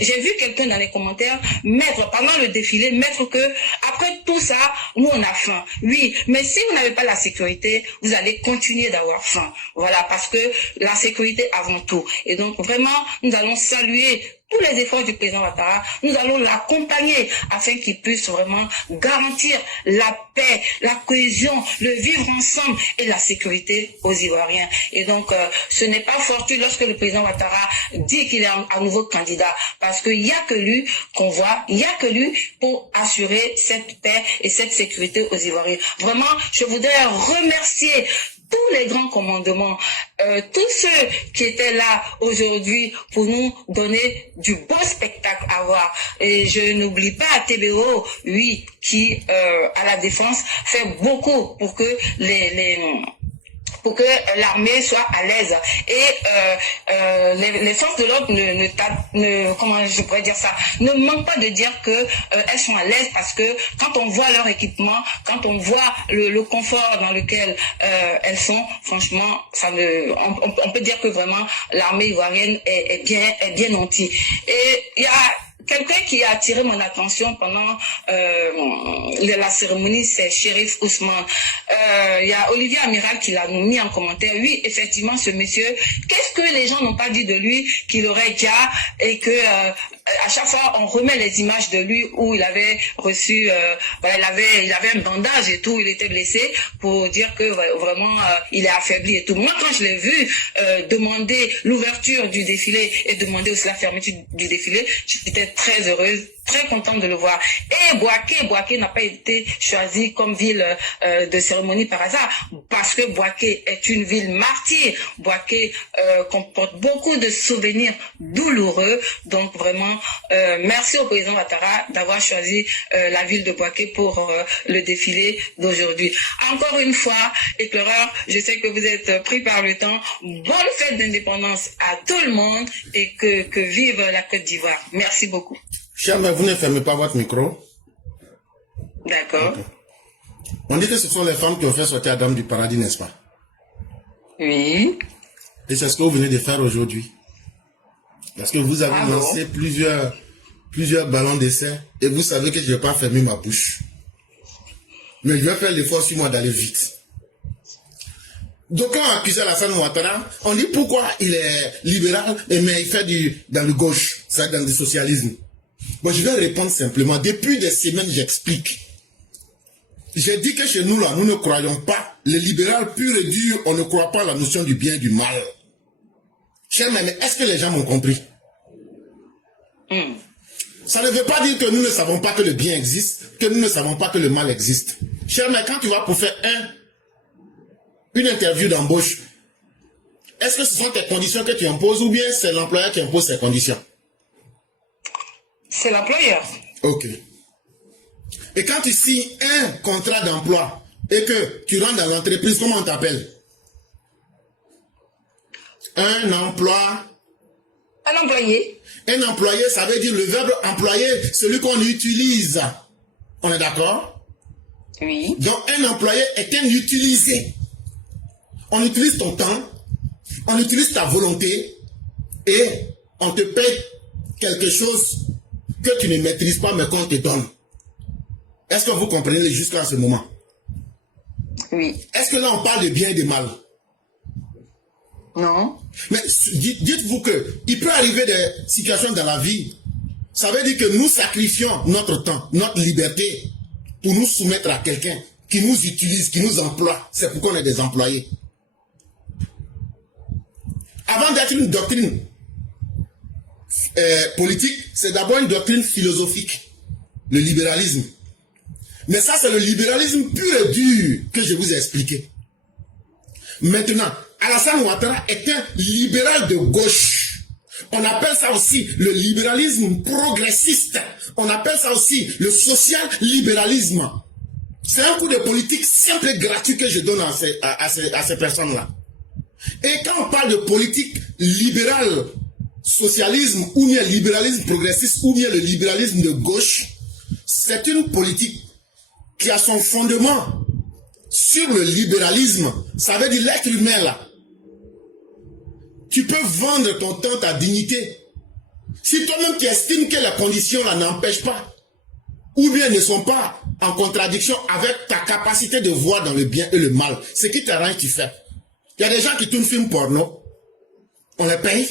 j'ai vu quelqu'un dans les commentaires pendant le défilé, que après tout ça, nous on a faim. Oui, mais si vous n'avez pas la sécurité, vous allez continuer d'avoir faim. Voilà, parce que la sécurité avant tout. Et donc vraiment, nous allons saluer tous les efforts du président Ouattara, nous allons l'accompagner afin qu'il puisse vraiment garantir la paix, la cohésion, le vivre ensemble et la sécurité aux Ivoiriens. Et donc, ce n'est pas fortuit lorsque le président Ouattara dit qu'il est à nouveau candidat, parce qu'il n'y a que lui qu'on voit, il n'y a que lui pour assurer cette paix et cette sécurité aux Ivoiriens. Vraiment, je voudrais remercier tous les grands commandements, tous ceux qui étaient là aujourd'hui pour nous donner du beau spectacle à voir. Et je n'oublie pas TBO, oui, qui à la défense fait beaucoup pour que pour que l'armée soit à l'aise. Et les forces de l'ordre comment je pourrais dire ça, ne manquent pas de dire que elles sont à l'aise, parce que quand on voit leur équipement, quand on voit le confort dans lequel elles sont, franchement, on peut dire que vraiment l'armée ivoirienne est bien nantie. Et il y a quelqu'un qui a attiré mon attention pendant la cérémonie, c'est Chérif Ousmane. Il y a Olivier Amiral qui l'a mis en commentaire. Oui, effectivement, ce monsieur, qu'est-ce que les gens n'ont pas dit de lui qu'il aurait déjà, et que à chaque fois on remet les images de lui où il avait reçu, il avait un bandage et tout, il était blessé, pour dire que vraiment il est affaibli et tout. Moi, quand je l'ai vu demander l'ouverture du défilé et demander aussi la fermeture du défilé, j'étais très heureuse, très contente de le voir. Et Bouaké n'a pas été choisi comme ville de cérémonie par hasard, parce que Bouaké est une ville martyre. Bouaké comporte beaucoup de souvenirs douloureux. Donc vraiment, merci au président Ouattara d'avoir choisi la ville de Bouaké pour le défilé d'aujourd'hui. Encore une fois, éclaireur, je sais que vous êtes pris par le temps. Bonne fête d'indépendance à tout le monde, et que vive la Côte d'Ivoire. Merci beaucoup. Cher, mais vous ne fermez pas votre micro. D'accord. Okay. On dit que ce sont les femmes qui ont fait sortir Adam du paradis, n'est-ce pas? Oui. Et c'est ce que vous venez de faire aujourd'hui. Parce que vous avez lancé plusieurs ballons d'essai, et vous savez que je ne vais pas fermer ma bouche. Mais je vais faire l'effort sur moi d'aller vite. Donc, quand on accuse Alassane Ouattara, on dit pourquoi il est libéral, mais il fait dans le gauche, ça dans le socialisme. Bon, je vais répondre simplement. Depuis des semaines, j'explique. J'ai dit que chez nous, là, nous ne croyons pas, les libéraux purs et durs, on ne croit pas à la notion du bien et du mal. Cher, mais est-ce que les gens m'ont compris? Ça ne veut pas dire que nous ne savons pas que le bien existe, que nous ne savons pas que le mal existe. Cher, mais quand tu vas pour faire une interview d'embauche, est-ce que ce sont tes conditions que tu imposes ou bien c'est l'employeur qui impose ses conditions? C'est l'employeur. Ok. Et quand tu signes un contrat d'emploi et que tu rentres dans l'entreprise, comment on t'appelle? Un emploi. Un employé. Un employé, ça veut dire le verbe employer, celui qu'on utilise. On est d'accord? Oui. Donc un employé est un utilisé. On utilise ton temps, on utilise ta volonté et on te paye quelque chose que tu ne maîtrises pas mais qu'on te donne. Est-ce que vous comprenez jusqu'à ce moment? Oui. Est-ce que là on parle de bien et de mal? Non. Mais dites-vous que il peut arriver des situations dans la vie. Ça veut dire que nous sacrifions notre temps, notre liberté pour nous soumettre à quelqu'un qui nous utilise, qui nous emploie. C'est pourquoi on est des employés. Avant d'être une doctrine politique, c'est d'abord une doctrine philosophique, le libéralisme. Mais ça, c'est le libéralisme pur et dur que je vous ai expliqué. Maintenant, Alassane Ouattara est un libéral de gauche. On appelle ça aussi le libéralisme progressiste. On appelle ça aussi le social-libéralisme. C'est un coup de politique simple et gratuit que je donne à ces personnes-là. Et quand on parle de politique libérale, socialisme, ou bien libéralisme progressiste, ou bien le libéralisme de gauche, c'est une politique qui a son fondement sur le libéralisme. Ça veut dire l'être humain là. Tu peux vendre ton temps, ta dignité. Si toi-même tu estimes que les conditions là n'empêchent pas, ou bien ne sont pas en contradiction avec ta capacité de voir dans le bien et le mal, ce qui t'arrange, tu fais. Il y a des gens qui tournent film porno, on les paye,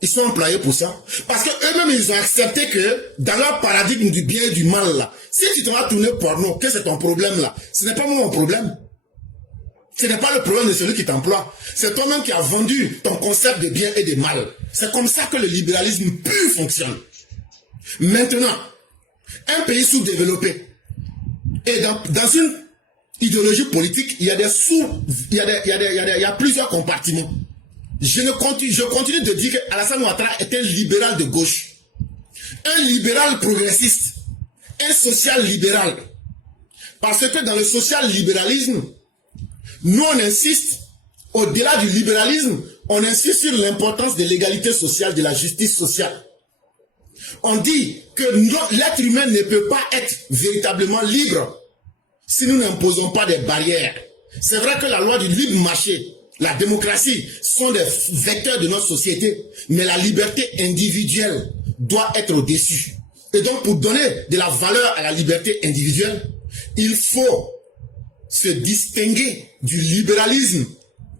ils sont employés pour ça. Parce que eux-mêmes, ils ont accepté que dans leur paradigme du bien et du mal là, si tu te vas tourner porno, que c'est ton problème là? Ce n'est pas mon problème. Ce n'est pas le problème de celui qui t'emploie. C'est toi-même qui as vendu ton concept de bien et de mal. C'est comme ça que le libéralisme pur fonctionne. Maintenant, un pays sous-développé, et dans une idéologie politique, il y a il y a plusieurs compartiments. Je continue de dire qu'Alassane Ouattara est un libéral de gauche, un libéral progressiste, un social-libéral. Parce que dans le social-libéralisme, nous on insiste, au-delà du libéralisme, on insiste sur l'importance de l'égalité sociale, de la justice sociale. On dit que l'être humain ne peut pas être véritablement libre si nous n'imposons pas des barrières. C'est vrai que la loi du libre marché, la démocratie sont des vecteurs de notre société, mais la liberté individuelle doit être au-dessus. Et donc pour donner de la valeur à la liberté individuelle, il faut se distinguer du libéralisme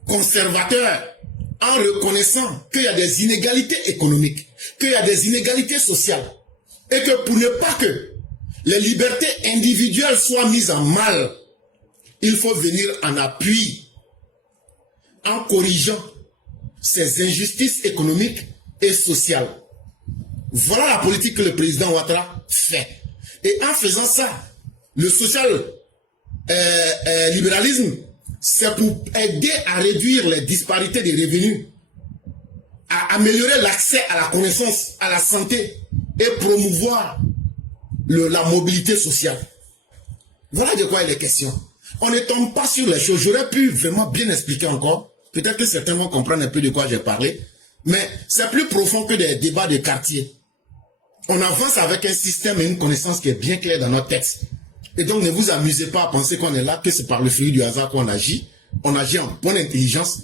conservateur en reconnaissant qu'il y a des inégalités économiques, qu'il y a des inégalités sociales, et que pour ne pas que les libertés individuelles soient mises en mal, il faut venir en appui en corrigeant ces injustices économiques et sociales. Voilà la politique que le président Ouattara fait. Et en faisant ça, le social-libéralisme, c'est pour aider à réduire les disparités des revenus, à améliorer l'accès à la connaissance, à la santé et promouvoir la mobilité sociale. Voilà de quoi il est question. On ne tombe pas sur les choses. J'aurais pu vraiment bien expliquer encore. Peut-être que certains vont comprendre un peu de quoi j'ai parlé. Mais c'est plus profond que des débats de quartier. On avance avec un système et une connaissance qui est bien claire dans notre texte. Et donc ne vous amusez pas à penser qu'on est là, que c'est par le fruit du hasard qu'on agit. On agit en bonne intelligence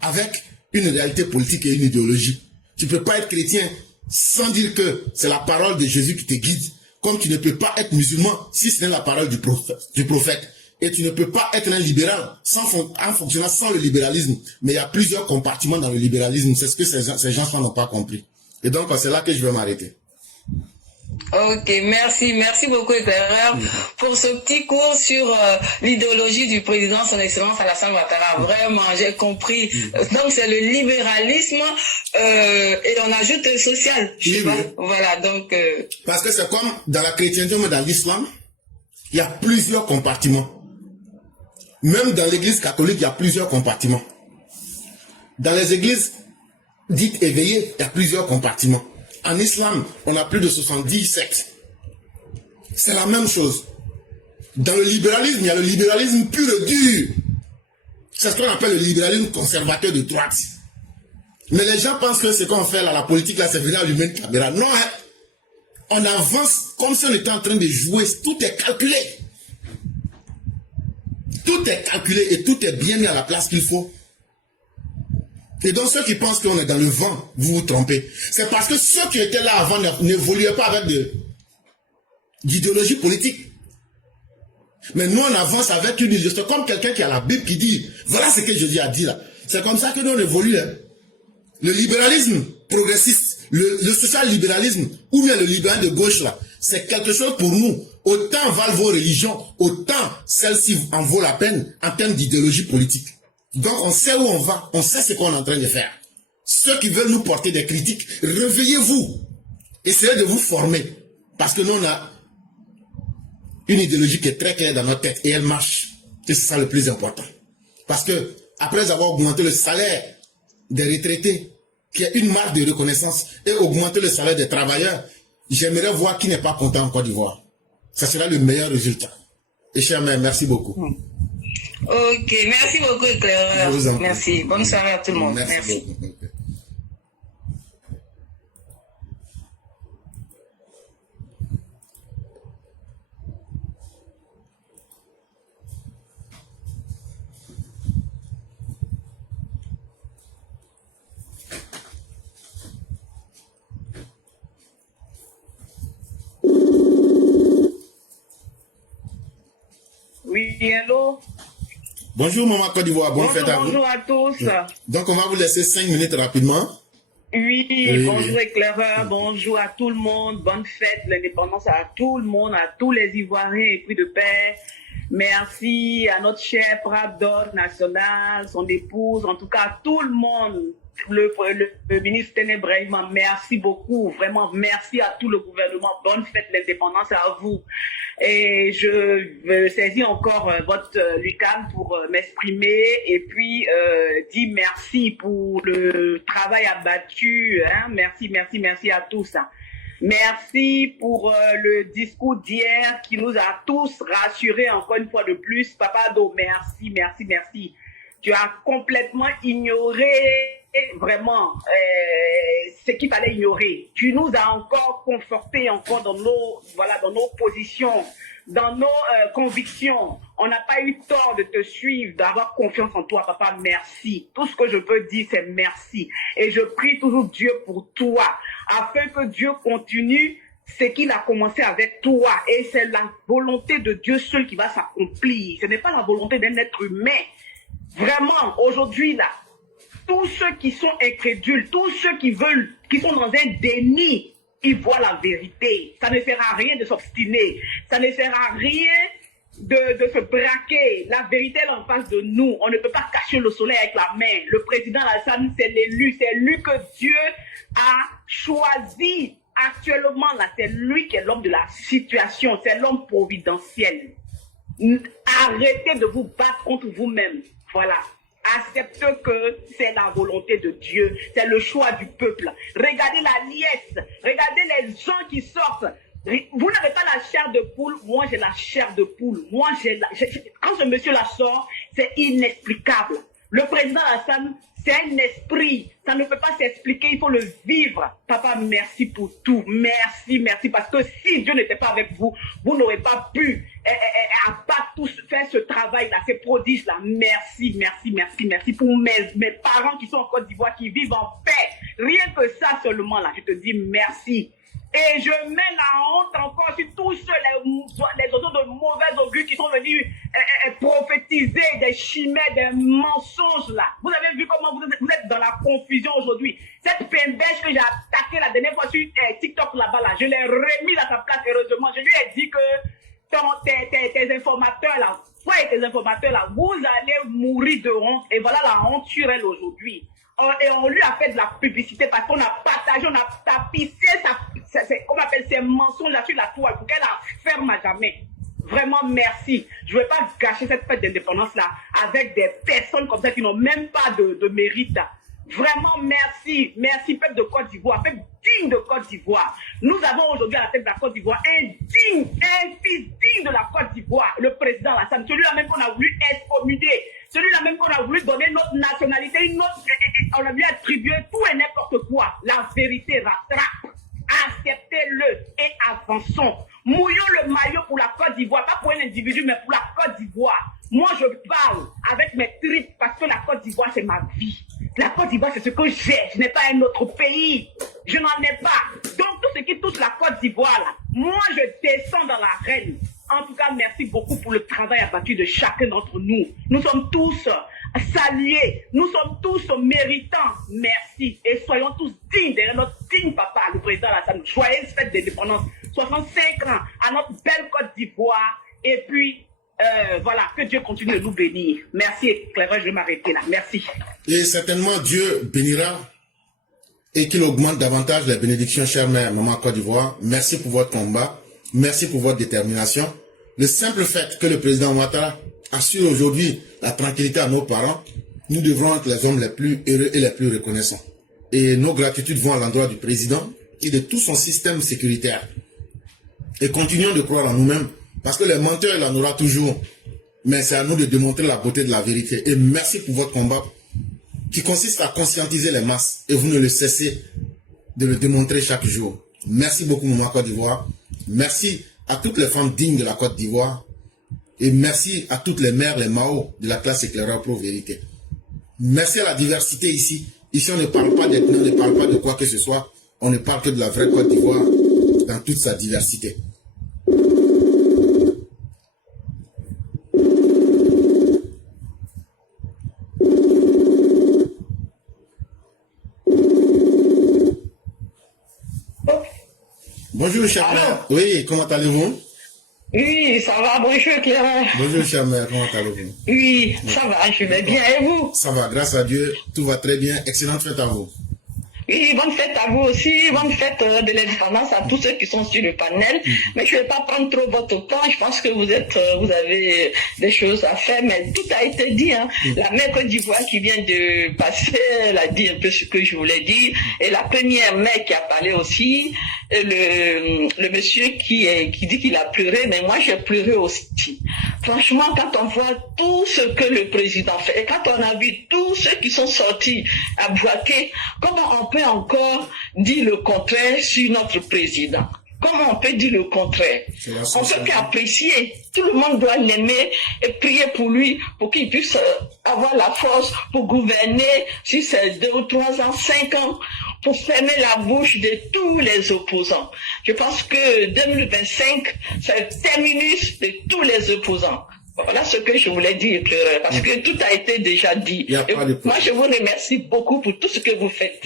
avec une réalité politique et une idéologie. Tu ne peux pas être chrétien sans dire que c'est la parole de Jésus qui te guide. Comme tu ne peux pas être musulman si ce n'est la parole du prophète. Et tu ne peux pas être un libéral en fonctionnant sans le libéralisme. Mais il y a plusieurs compartiments dans le libéralisme. C'est ce que ces gens n'ont pas compris. Et donc c'est là que je vais m'arrêter. Ok, merci beaucoup éclaireur pour ce petit cours sur l'idéologie du président son excellence Alassane Ouattara. Vraiment, j'ai compris. Donc c'est le libéralisme et on ajoute le social. Je sais pas. Voilà, donc. Parce que c'est comme dans la chrétienté, mais dans l'islam, il y a plusieurs compartiments. Même dans l'église catholique, il y a plusieurs compartiments. Dans les églises dites éveillées, il y a plusieurs compartiments. En islam, on a plus de 70 sectes. C'est la même chose. Dans le libéralisme, il y a le libéralisme pur et dur. C'est ce qu'on appelle le libéralisme conservateur de droite. Mais les gens pensent que ce qu'on fait là, la politique, là, c'est venir allumer une caméra. Non, hein. On avance comme si on était en train de jouer. Tout est calculé. Tout est calculé et tout est bien mis à la place qu'il faut. Et donc ceux qui pensent qu'on est dans le vent, vous vous trompez. C'est parce que ceux qui étaient là avant n'évoluaient pas avec d'idéologie politique. Mais nous on avance avec une idéologie. C'est comme quelqu'un qui a la Bible qui dit, voilà ce que Jésus a dit là. C'est comme ça que nous on évolue. Hein. Le libéralisme progressiste, le social-libéralisme, ou bien le libéralisme de gauche là, c'est quelque chose pour nous. Autant valent vos religions, autant celle-ci en vaut la peine en termes d'idéologie politique. Donc on sait où on va, on sait ce qu'on est en train de faire. Ceux qui veulent nous porter des critiques, réveillez-vous. Essayez de vous former. Parce que nous on a une idéologie qui est très claire dans notre tête et elle marche. Et c'est ça le plus important. Parce que après avoir augmenté le salaire des retraités, qui est une marque de reconnaissance, et augmenter le salaire des travailleurs, j'aimerais voir qui n'est pas content en Côte d'Ivoire. Ça sera le meilleur résultat. Et cher mère, merci beaucoup. Ok, merci beaucoup éclaireur. Merci. Bonne soirée à tout le monde. Merci. Oui, hello. Bonjour Maman Côte d'Ivoire, bonne fête à vous. Bonjour à tous. Donc on va vous laisser 5 minutes rapidement. Oui, bonjour éclaireur, bonjour à tout le monde, bonne fête, l'indépendance à tout le monde, à tous les Ivoiriens épris de paix. Merci à notre cher Pradot national, son épouse, en tout cas à tout le monde, le ministre Ténébraïma, merci beaucoup, vraiment merci à tout le gouvernement, bonne fête l'indépendance à vous. Et je saisis encore votre Lucam pour m'exprimer et puis dire merci pour le travail abattu. Hein. Merci à tous. Hein. Merci pour le discours d'hier qui nous a tous rassurés encore une fois de plus. Papa Do, merci. Tu as complètement ignoré vraiment ce qu'il fallait ignorer. Tu nous as encore confortés encore dans nos positions, dans nos convictions. On n'a pas eu tort de te suivre, d'avoir confiance en toi, papa. Merci. Tout ce que je peux dire, c'est merci. Et je prie toujours Dieu pour toi, afin que Dieu continue ce qu'il a commencé avec toi. Et c'est la volonté de Dieu seul qui va s'accomplir. Ce n'est pas la volonté d'un être humain. Vraiment, aujourd'hui, là, tous ceux qui sont incrédules, tous ceux qui sont dans un déni, ils voient la vérité. Ça ne sert à rien de s'obstiner. Ça ne sert à rien de se braquer. La vérité est en face de nous. On ne peut pas cacher le soleil avec la main. Le président Alassane, c'est l'élu. C'est lui que Dieu a choisi. Actuellement, là, c'est lui qui est l'homme de la situation. C'est l'homme providentiel. Arrêtez de vous battre contre vous-même. Voilà. Acceptez que c'est la volonté de Dieu. C'est le choix du peuple. Regardez la liesse. Regardez les gens qui sortent. Vous n'avez pas la chair de poule. Moi, j'ai la chair de poule. Moi, quand ce monsieur-là sort, c'est inexplicable. Le président Alassane, c'est un esprit. Ça ne peut pas s'expliquer. Il faut le vivre. Papa, merci pour tout. Merci. Parce que si Dieu n'était pas avec vous, vous n'aurez pas pu pas tous faire ce travail-là, ces prodiges-là. Merci pour mes parents qui sont en Côte d'Ivoire, qui vivent en paix. Rien que ça seulement, là, je te dis merci. Et je mets la honte encore sur tous les autres de mauvais augures qui sont venus prophétiser des chimères, des mensonges là. Vous avez vu comment vous êtes dans la confusion aujourd'hui. Cette pembèche que j'ai attaquée la dernière fois sur TikTok là-bas, là, je l'ai remise à sa place heureusement. Je lui ai dit que tes informateurs là, tes informateurs là, vous allez mourir de honte. Et voilà la honte sur elle aujourd'hui. Et on lui a fait de la publicité parce qu'on a partagé, on a tapissé on appelle ces mensonges là sur la toile pour qu'elle la ferme à jamais. Vraiment merci. Je ne vais pas gâcher cette fête d'indépendance là avec des personnes comme ça qui n'ont même pas de mérite. Vraiment merci. Merci peuple de Côte d'Ivoire, peuple digne de Côte d'Ivoire. Nous avons aujourd'hui à la tête de la Côte d'Ivoire un fils digne de la Côte d'Ivoire, le président Alassane, celui-là même qu'on a voulu excommunier. Celui-là même qu'on a voulu donner notre nationalité, on a voulu attribuer tout et n'importe quoi. La vérité rattrape. Acceptez-le et avançons. Mouillons le maillot pour la Côte d'Ivoire, pas pour un individu, mais pour la Côte d'Ivoire. Moi, je parle avec mes tripes parce que la Côte d'Ivoire, c'est ma vie. La Côte d'Ivoire, c'est ce que j'ai. Je n'ai pas un autre pays. Je n'en ai pas. Donc, tout ce qui touche la Côte d'Ivoire, là, moi, je descends dans l'arène. En tout cas, merci beaucoup pour le travail abattu de chacun d'entre nous. Nous sommes tous salués. Nous sommes tous méritants. Merci. Et soyons tous dignes derrière notre digne papa, le président Alassane. Joyeuse fête d'indépendance. 65 ans à notre belle Côte d'Ivoire. Et puis, voilà, que Dieu continue de nous bénir. Merci, Clévin, je vais m'arrêter là. Merci. Et certainement, Dieu bénira et qu'il augmente davantage les bénédictions, chère mère, maman Côte d'Ivoire. Merci pour votre combat. Merci pour votre détermination. Le simple fait que le président Ouattara assure aujourd'hui la tranquillité à nos parents, nous devrons être les hommes les plus heureux et les plus reconnaissants. Et nos gratitudes vont à l'endroit du président et de tout son système sécuritaire. Et continuons de croire en nous-mêmes, parce que les menteurs, il en aura toujours. Mais c'est à nous de démontrer la beauté de la vérité. Et merci pour votre combat qui consiste à conscientiser les masses. Et vous ne le cessez de le démontrer chaque jour. Merci beaucoup, maman Côte d'Ivoire. Merci à toutes les femmes dignes de la Côte d'Ivoire. Et merci à toutes les mères, les Mao de la classe éclaireur pro-vérité. Merci à la diversité ici. Ici, on ne parle pas d'ethnie, on ne parle pas de quoi que ce soit. On ne parle que de la vraie Côte d'Ivoire dans toute sa diversité. Bonjour, chère mère. Oui, comment allez-vous? Oui, ça va, bonjour Clément. Bonjour, chère mère, comment allez-vous? Oui, ça va, je vais bien, et vous? Ça va, grâce à Dieu, tout va très bien. Excellente fête à vous. Oui, bonne fête à vous aussi, bonne fête de l'indépendance à tous ceux qui sont sur le panel. Mais je ne vais pas prendre trop votre temps, je pense que vous avez des choses à faire, mais tout a été dit. Hein. La mère Côte d'Ivoire qui vient de passer, elle a dit un peu ce que je voulais dire. Et la première mère qui a parlé aussi, le monsieur qui dit qu'il a pleuré, mais moi j'ai pleuré aussi. Franchement, quand on voit tout ce que le président fait, et quand on a vu tous ceux qui sont sortis à Bouaké, comment on peut encore dire le contraire sur notre président? Comment on peut dire le contraire? On peut qu'apprécier. Tout le monde doit l'aimer et prier pour lui, pour qu'il puisse avoir la force pour gouverner sur ces 2 ou 3 ans, 5 ans, pour fermer la bouche de tous les opposants. Je pense que 2025, c'est le terminus de tous les opposants. Voilà ce que je voulais dire, parce que tout a été déjà dit. Et moi, je vous remercie beaucoup pour tout ce que vous faites.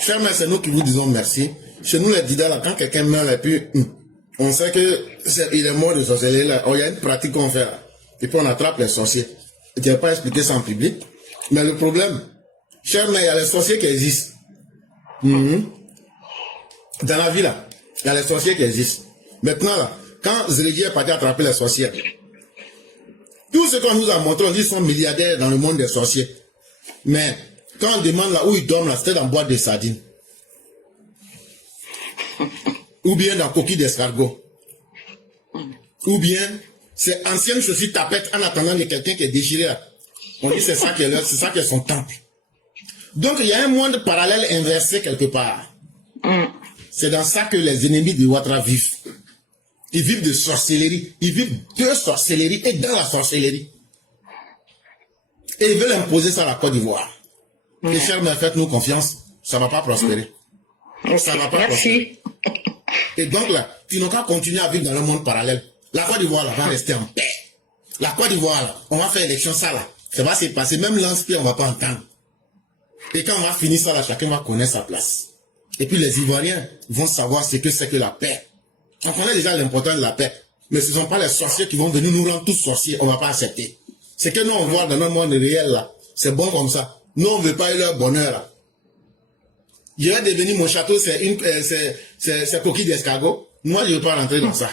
Chers mères, c'est nous qui vous disons merci. Chez nous, les Dida, là, quand quelqu'un meurt, et puis, on sait qu'il est mort de sorcellerie. Là. Il y a une pratique qu'on fait là. Et puis on attrape les sorciers. Je ne vais pas expliquer ça en public. Mais le problème, chers mères, il y a les sorciers qui existent. Dans la vie, là, il y a les sorciers qui existent. Maintenant, là, quand Zérégie est parti attraper les sorcières, tout ce qu'on nous a montré, on dit qu'ils sont milliardaires dans le monde des sorciers. Mais quand on demande là où ils dorment, là, c'était dans boîte de sardines. Ou bien dans coquille d'escargot. Ou bien c'est ancienne chaussure tapette en attendant de quelqu'un qui est déchiré là. On dit c'est ça qui est son temple. Donc il y a un monde parallèle inversé quelque part. C'est dans ça que les ennemis de Ouattara vivent. Ils vivent de sorcellerie. Ils vivent de sorcellerie et dans la sorcellerie. Et ils veulent imposer ça à la Côte d'Ivoire. Les chers, mais faites-nous confiance, ça ne va pas prospérer. Ça va pas. Merci. Et donc là, tu n'as qu'à continuer à vivre dans le monde parallèle. La Côte d'Ivoire là, va rester en paix. La Côte d'Ivoire là, on va faire élection ça là. Ça va se passer. Même lance-pied, on va pas entendre. Et quand on va finir ça là, chacun va connaître sa place. Et puis les Ivoiriens vont savoir ce que c'est que la paix. On connaît déjà l'importance de la paix. Mais ce ne sont pas les sorciers qui vont venir nous rendre tous sorciers. On ne va pas accepter. Ce que nous on voit dans notre monde réel là, c'est bon comme ça. Nous on ne veut pas eu leur bonheur là. Je vais devenir mon château, c'est coquille d'escargot. Moi je ne veux pas rentrer dans ça.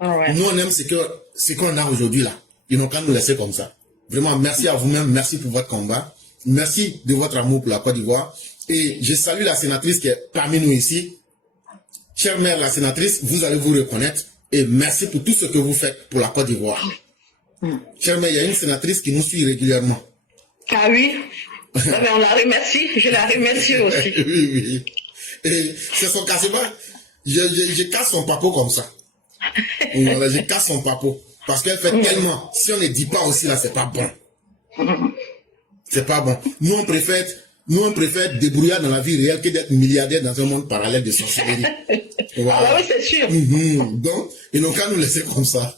Ouais. Nous on aime ce qu'on a aujourd'hui là. Ils n'ont qu'à nous laisser comme ça. Vraiment merci à vous-même, merci pour votre combat. Merci de votre amour pour la Côte d'Ivoire. Et je salue la sénatrice qui est parmi nous ici. Chère mère la sénatrice, vous allez vous reconnaître. Et merci pour tout ce que vous faites pour la Côte d'Ivoire. Chère mère, il y a une sénatrice qui nous suit régulièrement. Ah oui, on la remercie, je la remercie aussi. Oui. Et c'est son casse-bas. Je casse son papeau comme ça. Voilà, je casse son papeau. Parce qu'elle fait tellement. Si on ne dit pas aussi là, c'est pas bon. C'est pas bon. Nous on préfère débrouiller dans la vie réelle que d'être milliardaire dans un monde parallèle de sorcellerie. Voilà. Ah bah oui, c'est sûr. Donc, ils n'ont qu'à nous laisser comme ça.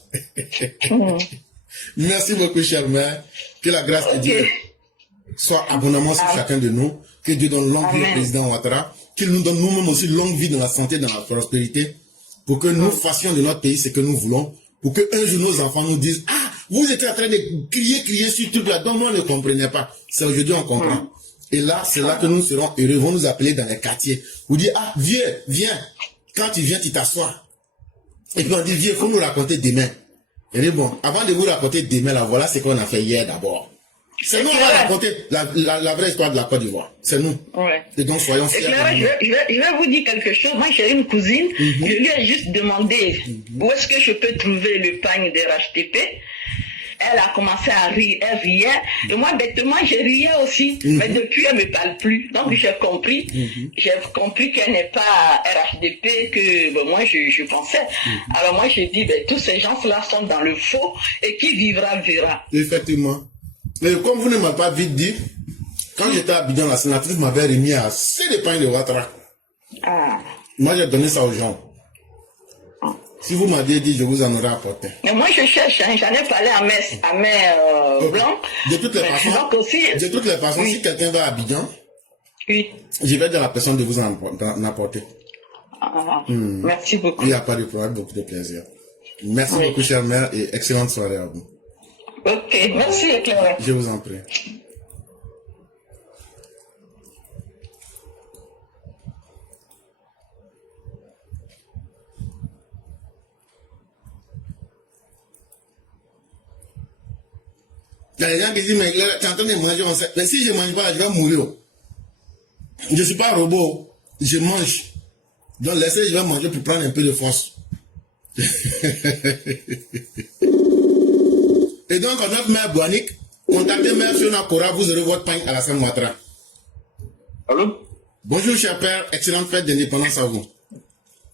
Merci beaucoup, chère mère. Que la grâce de Dieu soit abondamment sur chacun de nous. Que Dieu donne longue vie au président Ouattara. Qu'il nous donne nous-mêmes aussi longue vie dans la santé, dans la prospérité. Pour que nous fassions de notre pays ce que nous voulons. Pour que un jour nos enfants nous disent, ah, vous étiez en train de crier sur tout là, donc moi on ne comprenait pas. C'est aujourd'hui on comprend. Et là, c'est là que nous serons heureux. Ils vont nous appeler dans les quartiers. Vous dire, ah, viens. Quand tu viens, tu t'assois. Et puis on dit, viens, il faut nous raconter demain. Et dit, bon, avant de vous raconter demain, là, voilà ce qu'on a fait hier d'abord. C'est nous qui allons raconter la vraie histoire de la Côte d'Ivoire. C'est nous. Ouais. Et donc, soyons fiers. Je vais vous dire quelque chose. Moi, j'ai une cousine. Je lui ai juste demandé où est-ce que je peux trouver le pagne de RHTP. Elle a commencé à rire, elle riait. Et moi, bêtement, je riais aussi. Mais depuis, elle ne me parle plus. Donc, j'ai compris. J'ai compris qu'elle n'est pas RHDP, que moi, je pensais. Alors, moi, j'ai dit, tous ces gens-là sont dans le faux. Et qui vivra, verra. Effectivement. Mais comme vous ne m'avez pas vite dit, quand j'étais à Abidjan, la sénatrice m'avait remis assez de pain de Ouattara. Moi, j'ai donné ça aux gens. Si vous m'aviez dit, je vous en aurais apporté. Mais moi, je cherche, j'en ai parlé à mes blancs. De toutes les façons, si quelqu'un va à Abidjan, je vais dire à la personne de vous en apporter. Merci beaucoup. Il n'y a pas de problème, beaucoup de plaisir. Merci beaucoup, chère mère, et excellente soirée à vous. Ok, merci, Éclairé. Je vous en prie. Il y a des gens qui disent, mais tu es en train de manger, on sait. Mais si je ne mange pas, je vais mourir. Je ne suis pas un robot, je mange. Donc laissez, je vais manger pour prendre un peu de force. Et donc, en notre mère Bouanik, contactez Mère Fiona Kora, vous aurez votre pain à la Sainte Ouattara. Allô? Bonjour, cher père, excellente fête d'indépendance à vous.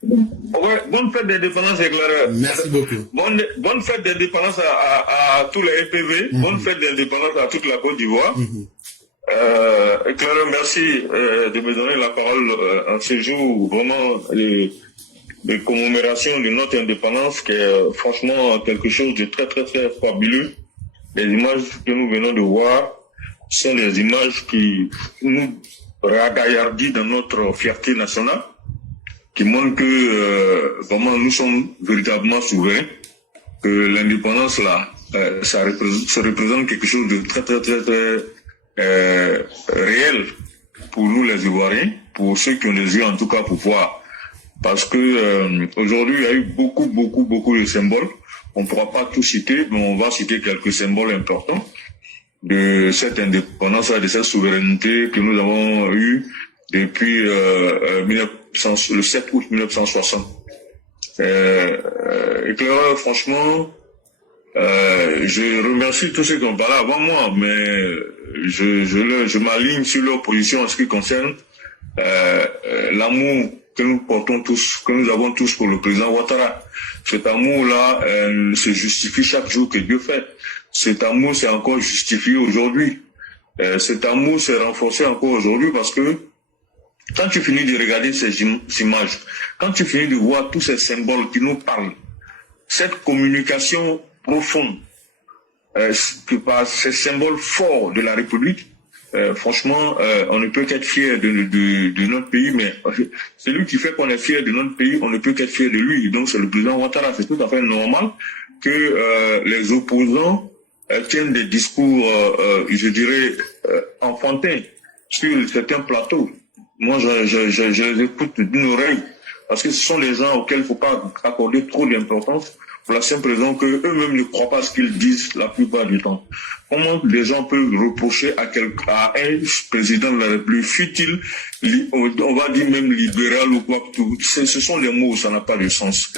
Ouais, bonne fête d'indépendance, Éclaireur. Merci beaucoup. Bonne fête d'indépendance à tous les EPV. Bonne fête d'indépendance à toute la Côte d'Ivoire. Éclaireur, merci de me donner la parole en ce jour vraiment de commémoration de notre indépendance, qui est franchement quelque chose de très très très fabuleux. Les images que nous venons de voir sont des images qui nous ragaillardissent dans notre fierté nationale, qui montrent que vraiment nous sommes véritablement souverains, que l'indépendance là, ça représente quelque chose de très très très très réel pour nous les Ivoiriens, pour ceux qui ont les yeux en tout cas pour voir. Parce que aujourd'hui il y a eu beaucoup de symboles. On ne pourra pas tout citer, mais on va citer quelques symboles importants de cette indépendance, de cette souveraineté que nous avons eue depuis le 7 août 1960. Éclaireur, franchement, je remercie tous ceux qui ont parlé avant moi, mais je m'aligne sur leur position en ce qui concerne l'amour que nous portons tous, que nous avons tous pour le président Ouattara. Cet amour-là se justifie chaque jour que Dieu fait. Cet amour s'est encore justifié aujourd'hui. Cet amour s'est renforcé encore aujourd'hui parce que Quand tu finis de regarder ces images, quand tu finis de voir tous ces symboles qui nous parlent, cette communication profonde, ces symboles forts de la République, franchement, on ne peut qu'être fier de notre pays, mais celui qui fait qu'on est fier de notre pays, on ne peut qu'être fier de lui. Donc c'est le président Ouattara. C'est tout à fait normal que les opposants tiennent des discours, je dirais, enfantins sur certains plateaux. Moi, je les écoute d'une oreille, parce que ce sont des gens auxquels il ne faut pas accorder trop d'importance, pour la simple raison qu'eux-mêmes ne croient pas ce qu'ils disent la plupart du temps. Comment les gens peuvent reprocher à un président de la République, fut-il, on va dire même libéral ou quoi que tout, ce sont des mots, ça n'a pas de sens.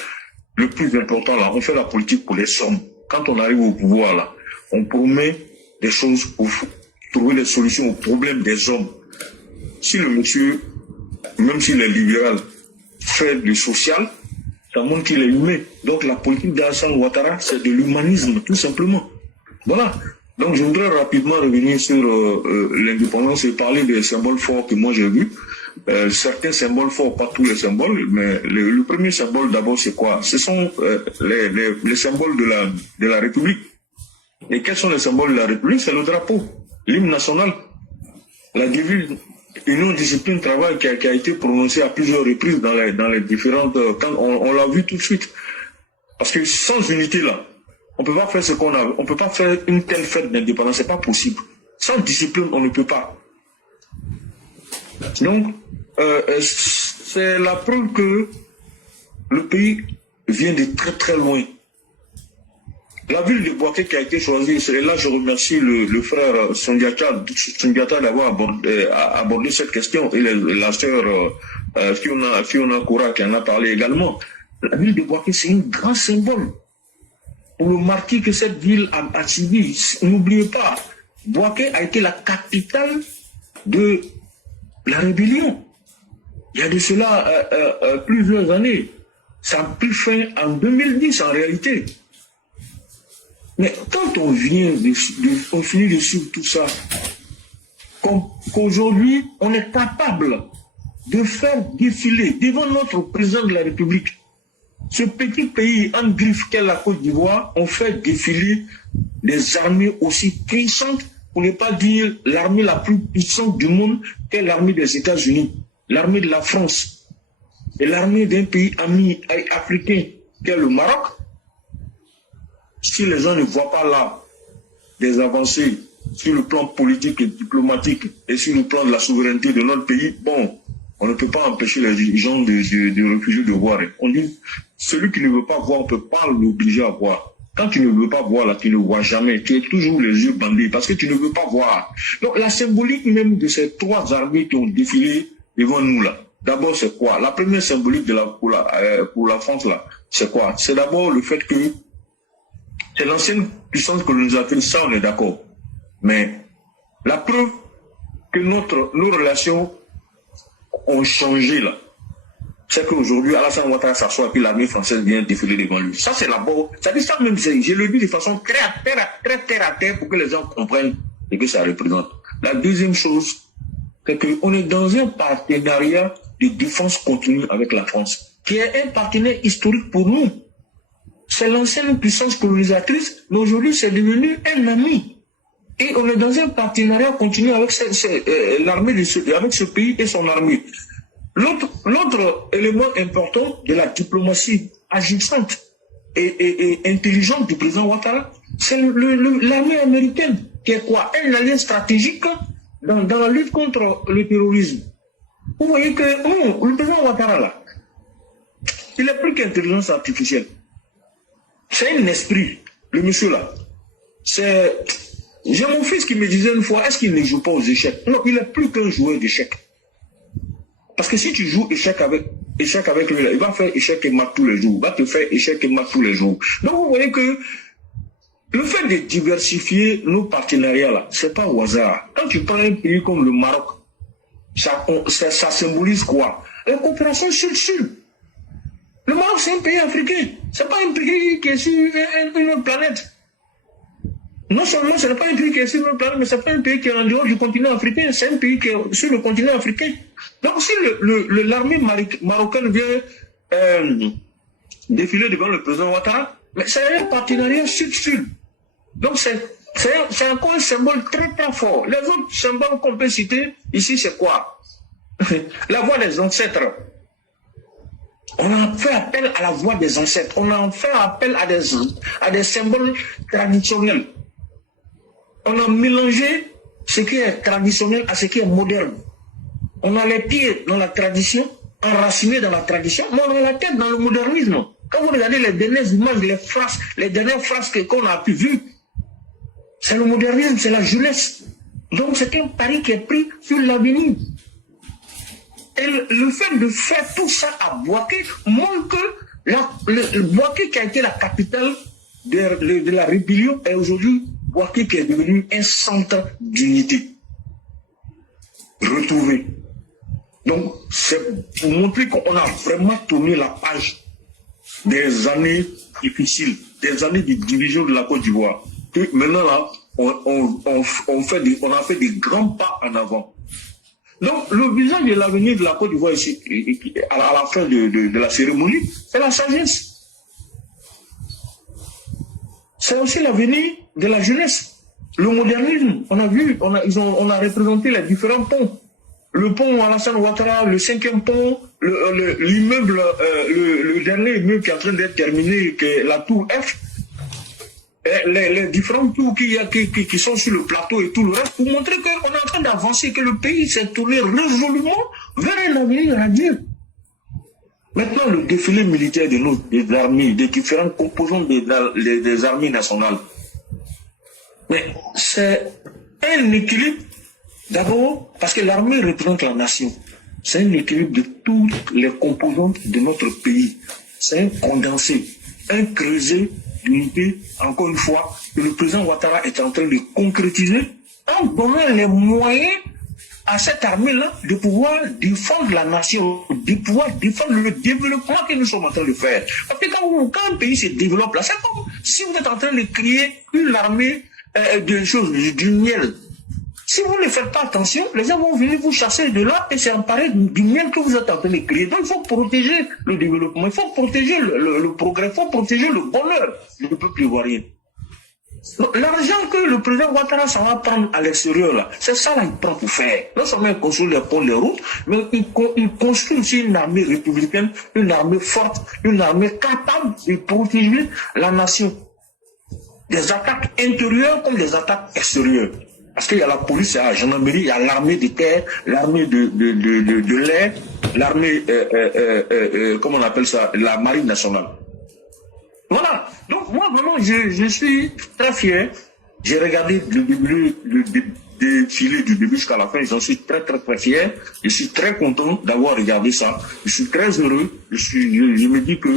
Le plus important là, on fait la politique pour les sommes. Quand on arrive au pouvoir là, on promet des choses pour trouver des solutions aux problèmes des hommes. Si le monsieur, même s'il est libéral, fait du social, ça montre qu'il est humain. Donc la politique d'Alassane Ouattara, c'est de l'humanisme, tout simplement. Voilà. Donc je voudrais rapidement revenir sur l'indépendance et parler des symboles forts que moi j'ai vus. Certains symboles forts, pas tous les symboles, mais le premier symbole d'abord c'est quoi? Ce sont les symboles de la République. Et quels sont les symboles de la République? C'est le drapeau, l'hymne national, la devise Union, discipline, travail qui a été prononcée à plusieurs reprises dans les différentes... Quand on l'a vu tout de suite. Parce que sans unité là, on peut pas faire ce qu'on a. On peut pas faire une telle fête d'indépendance, c'est pas possible. Sans discipline, on ne peut pas. Donc, c'est la preuve que le pays vient de très très loin. La ville de Bouaké qui a été choisie, et là je remercie le frère Sundiata d'avoir abordé cette question, et la sœur Fiona Koura qui en a parlé également. La ville de Bouaké, c'est un grand symbole pour le marquis que cette ville a subi. N'oubliez pas, Bouaké a été la capitale de la rébellion. Il y a de cela plusieurs années. Ça a pris fin en 2010 en réalité. Mais quand on finit de suivre tout ça, qu'aujourd'hui, on est capable de faire défiler devant notre président de la République, ce petit pays en griffe qu'est la Côte d'Ivoire, on fait défiler des armées aussi puissantes, pour ne pas dire l'armée la plus puissante du monde, qu'est l'armée des États-Unis, l'armée de la France, et l'armée d'un pays ami africain, qu'est le Maroc. Si les gens ne voient pas là des avancées sur le plan politique et diplomatique et sur le plan de la souveraineté de notre pays, bon, on ne peut pas empêcher les gens de refuser de voir. On dit, celui qui ne veut pas voir, on ne peut pas l'obliger à voir. Quand tu ne veux pas voir, là, tu ne vois jamais. Tu es toujours les yeux bandés parce que tu ne veux pas voir. Donc la symbolique même de ces trois armées qui ont défilé devant nous là, d'abord c'est quoi? La première symbolique pour la France là, c'est quoi? C'est d'abord le fait que c'est l'ancienne puissance colonisatrice, ça on est d'accord. Mais la preuve que nos relations ont changé là, c'est qu'aujourd'hui, Alassane Ouattara s'assoit et puis l'armée française vient défiler devant lui. Ça c'est d'abord, ça dit ça même, je le dis de façon très terre à terre pour que les gens comprennent ce que ça représente. La deuxième chose, c'est qu'on est dans un partenariat de défense continue avec la France, qui est un partenaire historique pour nous. C'est l'ancienne puissance colonisatrice, mais aujourd'hui c'est devenu un ami. Et on est dans un partenariat continu avec l'armée avec ce pays et son armée. L'autre élément important de la diplomatie agissante et intelligente du président Ouattara, c'est l'armée américaine, qui est quoi? Un allié stratégique dans la lutte contre le terrorisme. Vous voyez que le président Ouattara là, il est plus qu'intelligence artificielle. C'est un esprit, le monsieur là. J'ai mon fils qui me disait une fois, est-ce qu'il ne joue pas aux échecs? Non, il n'est plus qu'un joueur d'échecs. Parce que si tu joues échec avec lui, là, il va faire échec et mat tous les jours. Il va te faire échec et mat tous les jours. Donc vous voyez que le fait de diversifier nos partenariats là, c'est pas au hasard. Quand tu prends un pays comme le Maroc, ça symbolise quoi? La coopération sud-sud. Le Maroc, c'est un pays africain. C'est pas un pays qui est sur une autre planète. Non seulement ce n'est pas un pays qui est sur une autre planète, mais c'est pas un pays qui est en dehors du continent africain. C'est un pays qui est sur le continent africain. Donc si l'armée marocaine vient défiler devant le président Ouattara, mais c'est un partenariat sud-sud. Donc c'est encore un symbole très très fort. Les autres symboles qu'on peut citer ici, c'est quoi? La voix des ancêtres. On a fait appel à la voix des ancêtres. On a fait appel à des symboles traditionnels. On a mélangé ce qui est traditionnel à ce qui est moderne. On a les pieds dans la tradition, enracinés dans la tradition, mais on a la tête dans le modernisme. Quand vous regardez les dernières images, les dernières frasques qu'on a pu voir, c'est le modernisme, c'est la jeunesse. Donc c'est un pari qui est pris sur l'avenir. Et le fait de faire tout ça à Bouaké montre que Bouaké qui a été la capitale de la rébellion est aujourd'hui Bouaké qui est devenu un centre d'unité retrouvé. Donc c'est pour montrer qu'on a vraiment tourné la page des années difficiles, des années de division de la Côte d'Ivoire. Maintenant là, on a fait des grands pas en avant. Donc, le visage de l'avenir de la Côte d'Ivoire ici, à la fin de la cérémonie, c'est la sagesse. C'est aussi l'avenir de la jeunesse. Le modernisme, on a vu, on a représenté les différents ponts. Le pont Alassane Ouattara, le 5e pont, l'immeuble, le dernier immeuble qui est en train d'être terminé, qui est la tour F. Les différents tours qui sont sur le plateau et tout le reste, pour montrer qu'on est en train d'avancer, que le pays s'est tourné résolument vers un avenir radieux. Maintenant, le défilé militaire des armées, des différents composants des armées nationales, mais c'est un équilibre, d'abord, parce que l'armée représente la nation. C'est un équilibre de toutes les composantes de notre pays. C'est un condensé, un creuset d'unité, encore une fois, que le président Ouattara est en train de concrétiser en donnant les moyens à cette armée-là de pouvoir défendre la nation, de pouvoir défendre le développement que nous sommes en train de faire. Parce que quand un pays se développe là, c'est comme si vous êtes en train de créer une armée de choses, du miel. Si vous ne faites pas attention, les gens vont venir vous chasser de là et s'emparer du miel que vous êtes en train de créer. Donc il faut protéger le développement, il faut protéger le progrès, il faut protéger le bonheur du peuple ivoirien. L'argent que le président Ouattara s'en va prendre à l'extérieur, là, c'est ça là qu'il prend pour faire. Non seulement il construit les ponts, les routes, mais il construit aussi une armée républicaine, une armée forte, une armée capable de protéger la nation. Des attaques intérieures comme des attaques extérieures. Parce qu'il y a la police, il y a la gendarmerie, il y a l'armée de terre, l'armée de l'air, l'armée, comment on appelle ça, la marine nationale. Voilà. Donc moi vraiment, je suis très fier. J'ai regardé le défilé du début jusqu'à la fin. J'en suis très très très fier. Je suis très content d'avoir regardé ça. Je suis très heureux. Je me dis que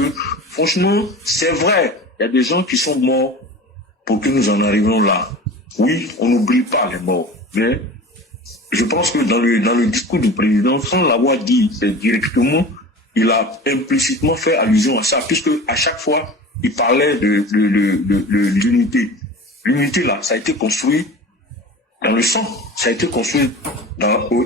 franchement, c'est vrai. Il y a des gens qui sont morts pour que nous en arrivions là. Oui, on n'oublie pas les morts, mais je pense que dans le discours du président, sans l'avoir dit directement, il a implicitement fait allusion à ça, puisque à chaque fois, il parlait de l'unité. L'unité, là, ça a été construit dans le sang, ça a été construit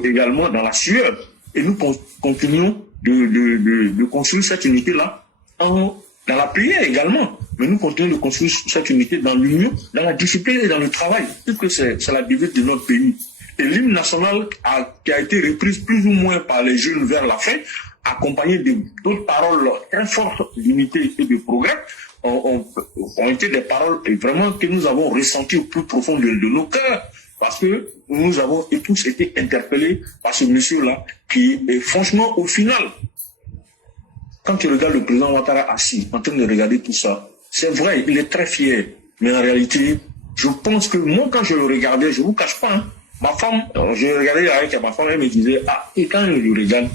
également dans la sueur. Et nous continuons de construire cette unité-là dans la prière également. Mais nous continuons de construire cette unité dans l'union, dans la discipline et dans le travail, puisque c'est la devise de notre pays. Et l'hymne national qui a été reprise plus ou moins par les jeunes vers la fin, accompagné d'autres paroles très fortes d'unité et de progrès, ont été des paroles vraiment que nous avons ressenties au plus profond de nos cœurs, parce que nous avons tous été interpellés par ce monsieur-là qui est franchement au final. Quand tu regardes le président Ouattara assis, en train de regarder tout ça, c'est vrai, il est très fier. Mais en réalité, je pense que moi, quand je le regardais, je ne vous cache pas, hein, ma femme, je regardais avec ma femme, elle me disait, ah, et quand je le regarde,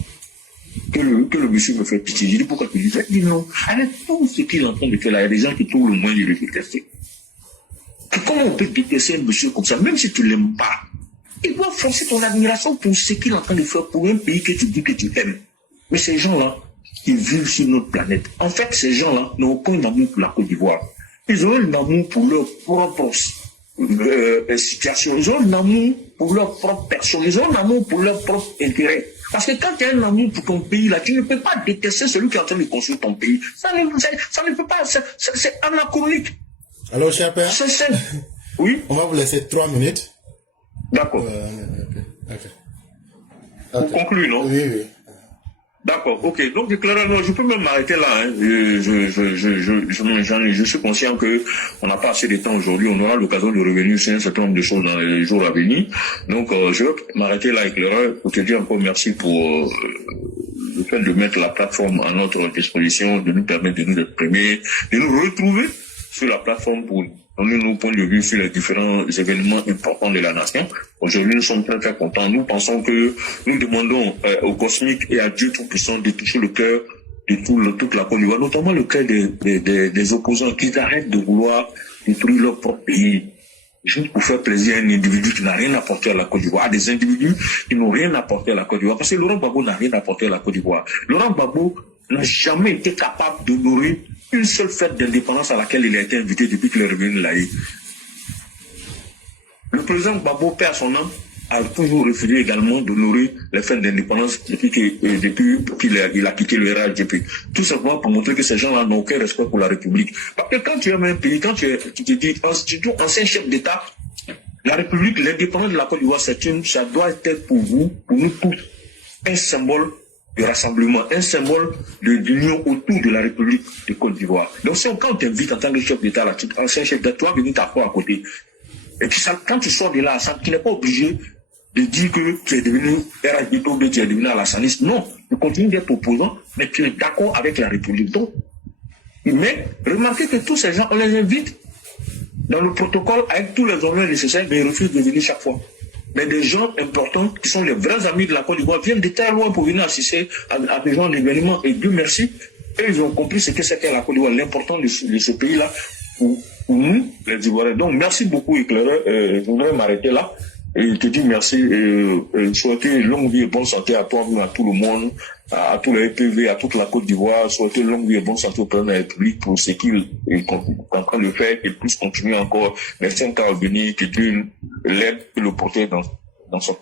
que le monsieur me fait pitié, je dis, pourquoi tu dis ça? Il dit non, avec tout ce qu'il est en train de faire là, il y a des gens qui trouvent le moyen de le détester. Comment on peut détester un monsieur comme ça, même si tu ne l'aimes pas? Il doit forcer ton admiration pour ce qu'il est en train de faire pour un pays que tu dis que tu aimes. Mais ces gens-là, ils vivent sur notre planète. En fait, ces gens-là n'ont aucun amour pour la Côte d'Ivoire. Ils ont un amour pour leur propre situation. Ils ont un amour pour leur propre personne. Ils ont un amour pour leur propre intérêt. Parce que quand tu as un amour pour ton pays, là, tu ne peux pas détester celui qui est en train de construire ton pays. Ça ne peut pas, c'est anachronique. Alors, cher père, oui, on va vous laisser 3 minutes. D'accord. Pour conclure, non? Oui, oui. D'accord, ok. Donc, clairement, je peux même m'arrêter là. Hein. Je suis conscient que on n'a pas assez de temps aujourd'hui. On aura l'occasion de revenir sur un certain nombre de choses dans les jours à venir. Donc, je vais m'arrêter là, éclaireur, pour te dire encore merci pour le fait de mettre la plateforme à notre disposition, de nous permettre de nous exprimer, de nous retrouver sur la plateforme pour donner nos points de vue sur les différents événements importants de la nation. Aujourd'hui, nous sommes très très contents. Nous pensons que nous demandons au cosmique et à Dieu Tout-Puissant de toucher le cœur de toute la Côte d'Ivoire, notamment le cœur des opposants, qu'ils arrêtent de vouloir détruire leur propre pays, juste pour faire plaisir à un individu qui n'a rien apporté à la Côte d'Ivoire, à des individus qui n'ont rien apporté à la Côte d'Ivoire. Parce que Laurent Gbagbo n'a rien apporté à la Côte d'Ivoire. Laurent Gbagbo n'a jamais été capable d'honorer une seule fête d'indépendance à laquelle il a été invité depuis qu'il est revenu de l'Aïe. Le président Gbagbo, père son âme, a toujours refusé également d'honorer les fêtes d'indépendance depuis qu'il a quitté le RHDP. Tout simplement pour montrer que ces gens-là n'ont aucun respect pour la République. Parce que quand tu es un pays, quand tu te dis, surtout ancien chef d'État, la République, l'indépendance de la Côte d'Ivoire, ça doit être pour vous, pour nous tous, un symbole de rassemblement, un symbole d'union autour de la République de Côte d'Ivoire. Donc quand on t'invite en tant que chef d'État, ancien chef d'État, tu vas venir t'asseoir à côté. Et puis quand tu sors de là, tu n'es pas obligé de dire que tu es devenu RHDP ou tu es devenu alassaniste. Non, tu continues d'être opposant, mais tu es d'accord avec la République. Donc, mais remarquez que tous ces gens, on les invite dans le protocole avec tous les honneurs nécessaires, mais ils refusent de venir chaque fois. Mais des gens importants, qui sont les vrais amis de la Côte d'Ivoire, viennent de très loin pour venir assister à des gens d'événements. Et Dieu merci, et ils ont compris ce que c'était la Côte d'Ivoire, l'important de ce pays-là pour nous, les Ivoiriens. Donc, merci beaucoup, éclaireur. Je voudrais m'arrêter là. Et te dire merci et souhaiter longue vie et bonne santé à toi, à tout le monde, à tous les EPV, à toute la Côte d'Ivoire. Souhaiter longue vie et bonne santé au président de la République pour ce qu'il est en train de faire et plus continuer encore les 5 ans à venir, que Dieu l'aide et le porter dans son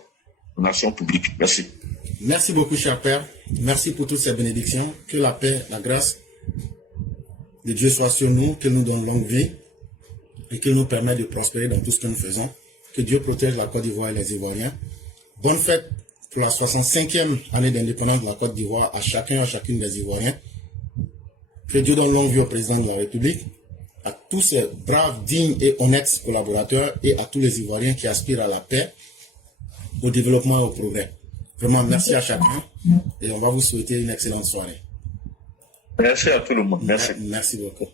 nation publique. Merci. Merci beaucoup, cher Père. Merci pour toutes ces bénédictions. Que la paix, la grâce de Dieu soit sur nous, qu'il nous donne longue vie et qu'il nous permette de prospérer dans tout ce que nous faisons. Que Dieu protège la Côte d'Ivoire et les Ivoiriens. Bonne fête pour la 65e année d'indépendance de la Côte d'Ivoire à chacun et à chacune des Ivoiriens. Que Dieu donne longue vie au président de la République, à tous ces braves, dignes et honnêtes collaborateurs et à tous les Ivoiriens qui aspirent à la paix, au développement et au progrès. Vraiment, merci à chacun et on va vous souhaiter une excellente soirée. Merci à tout le monde. Merci. Merci beaucoup.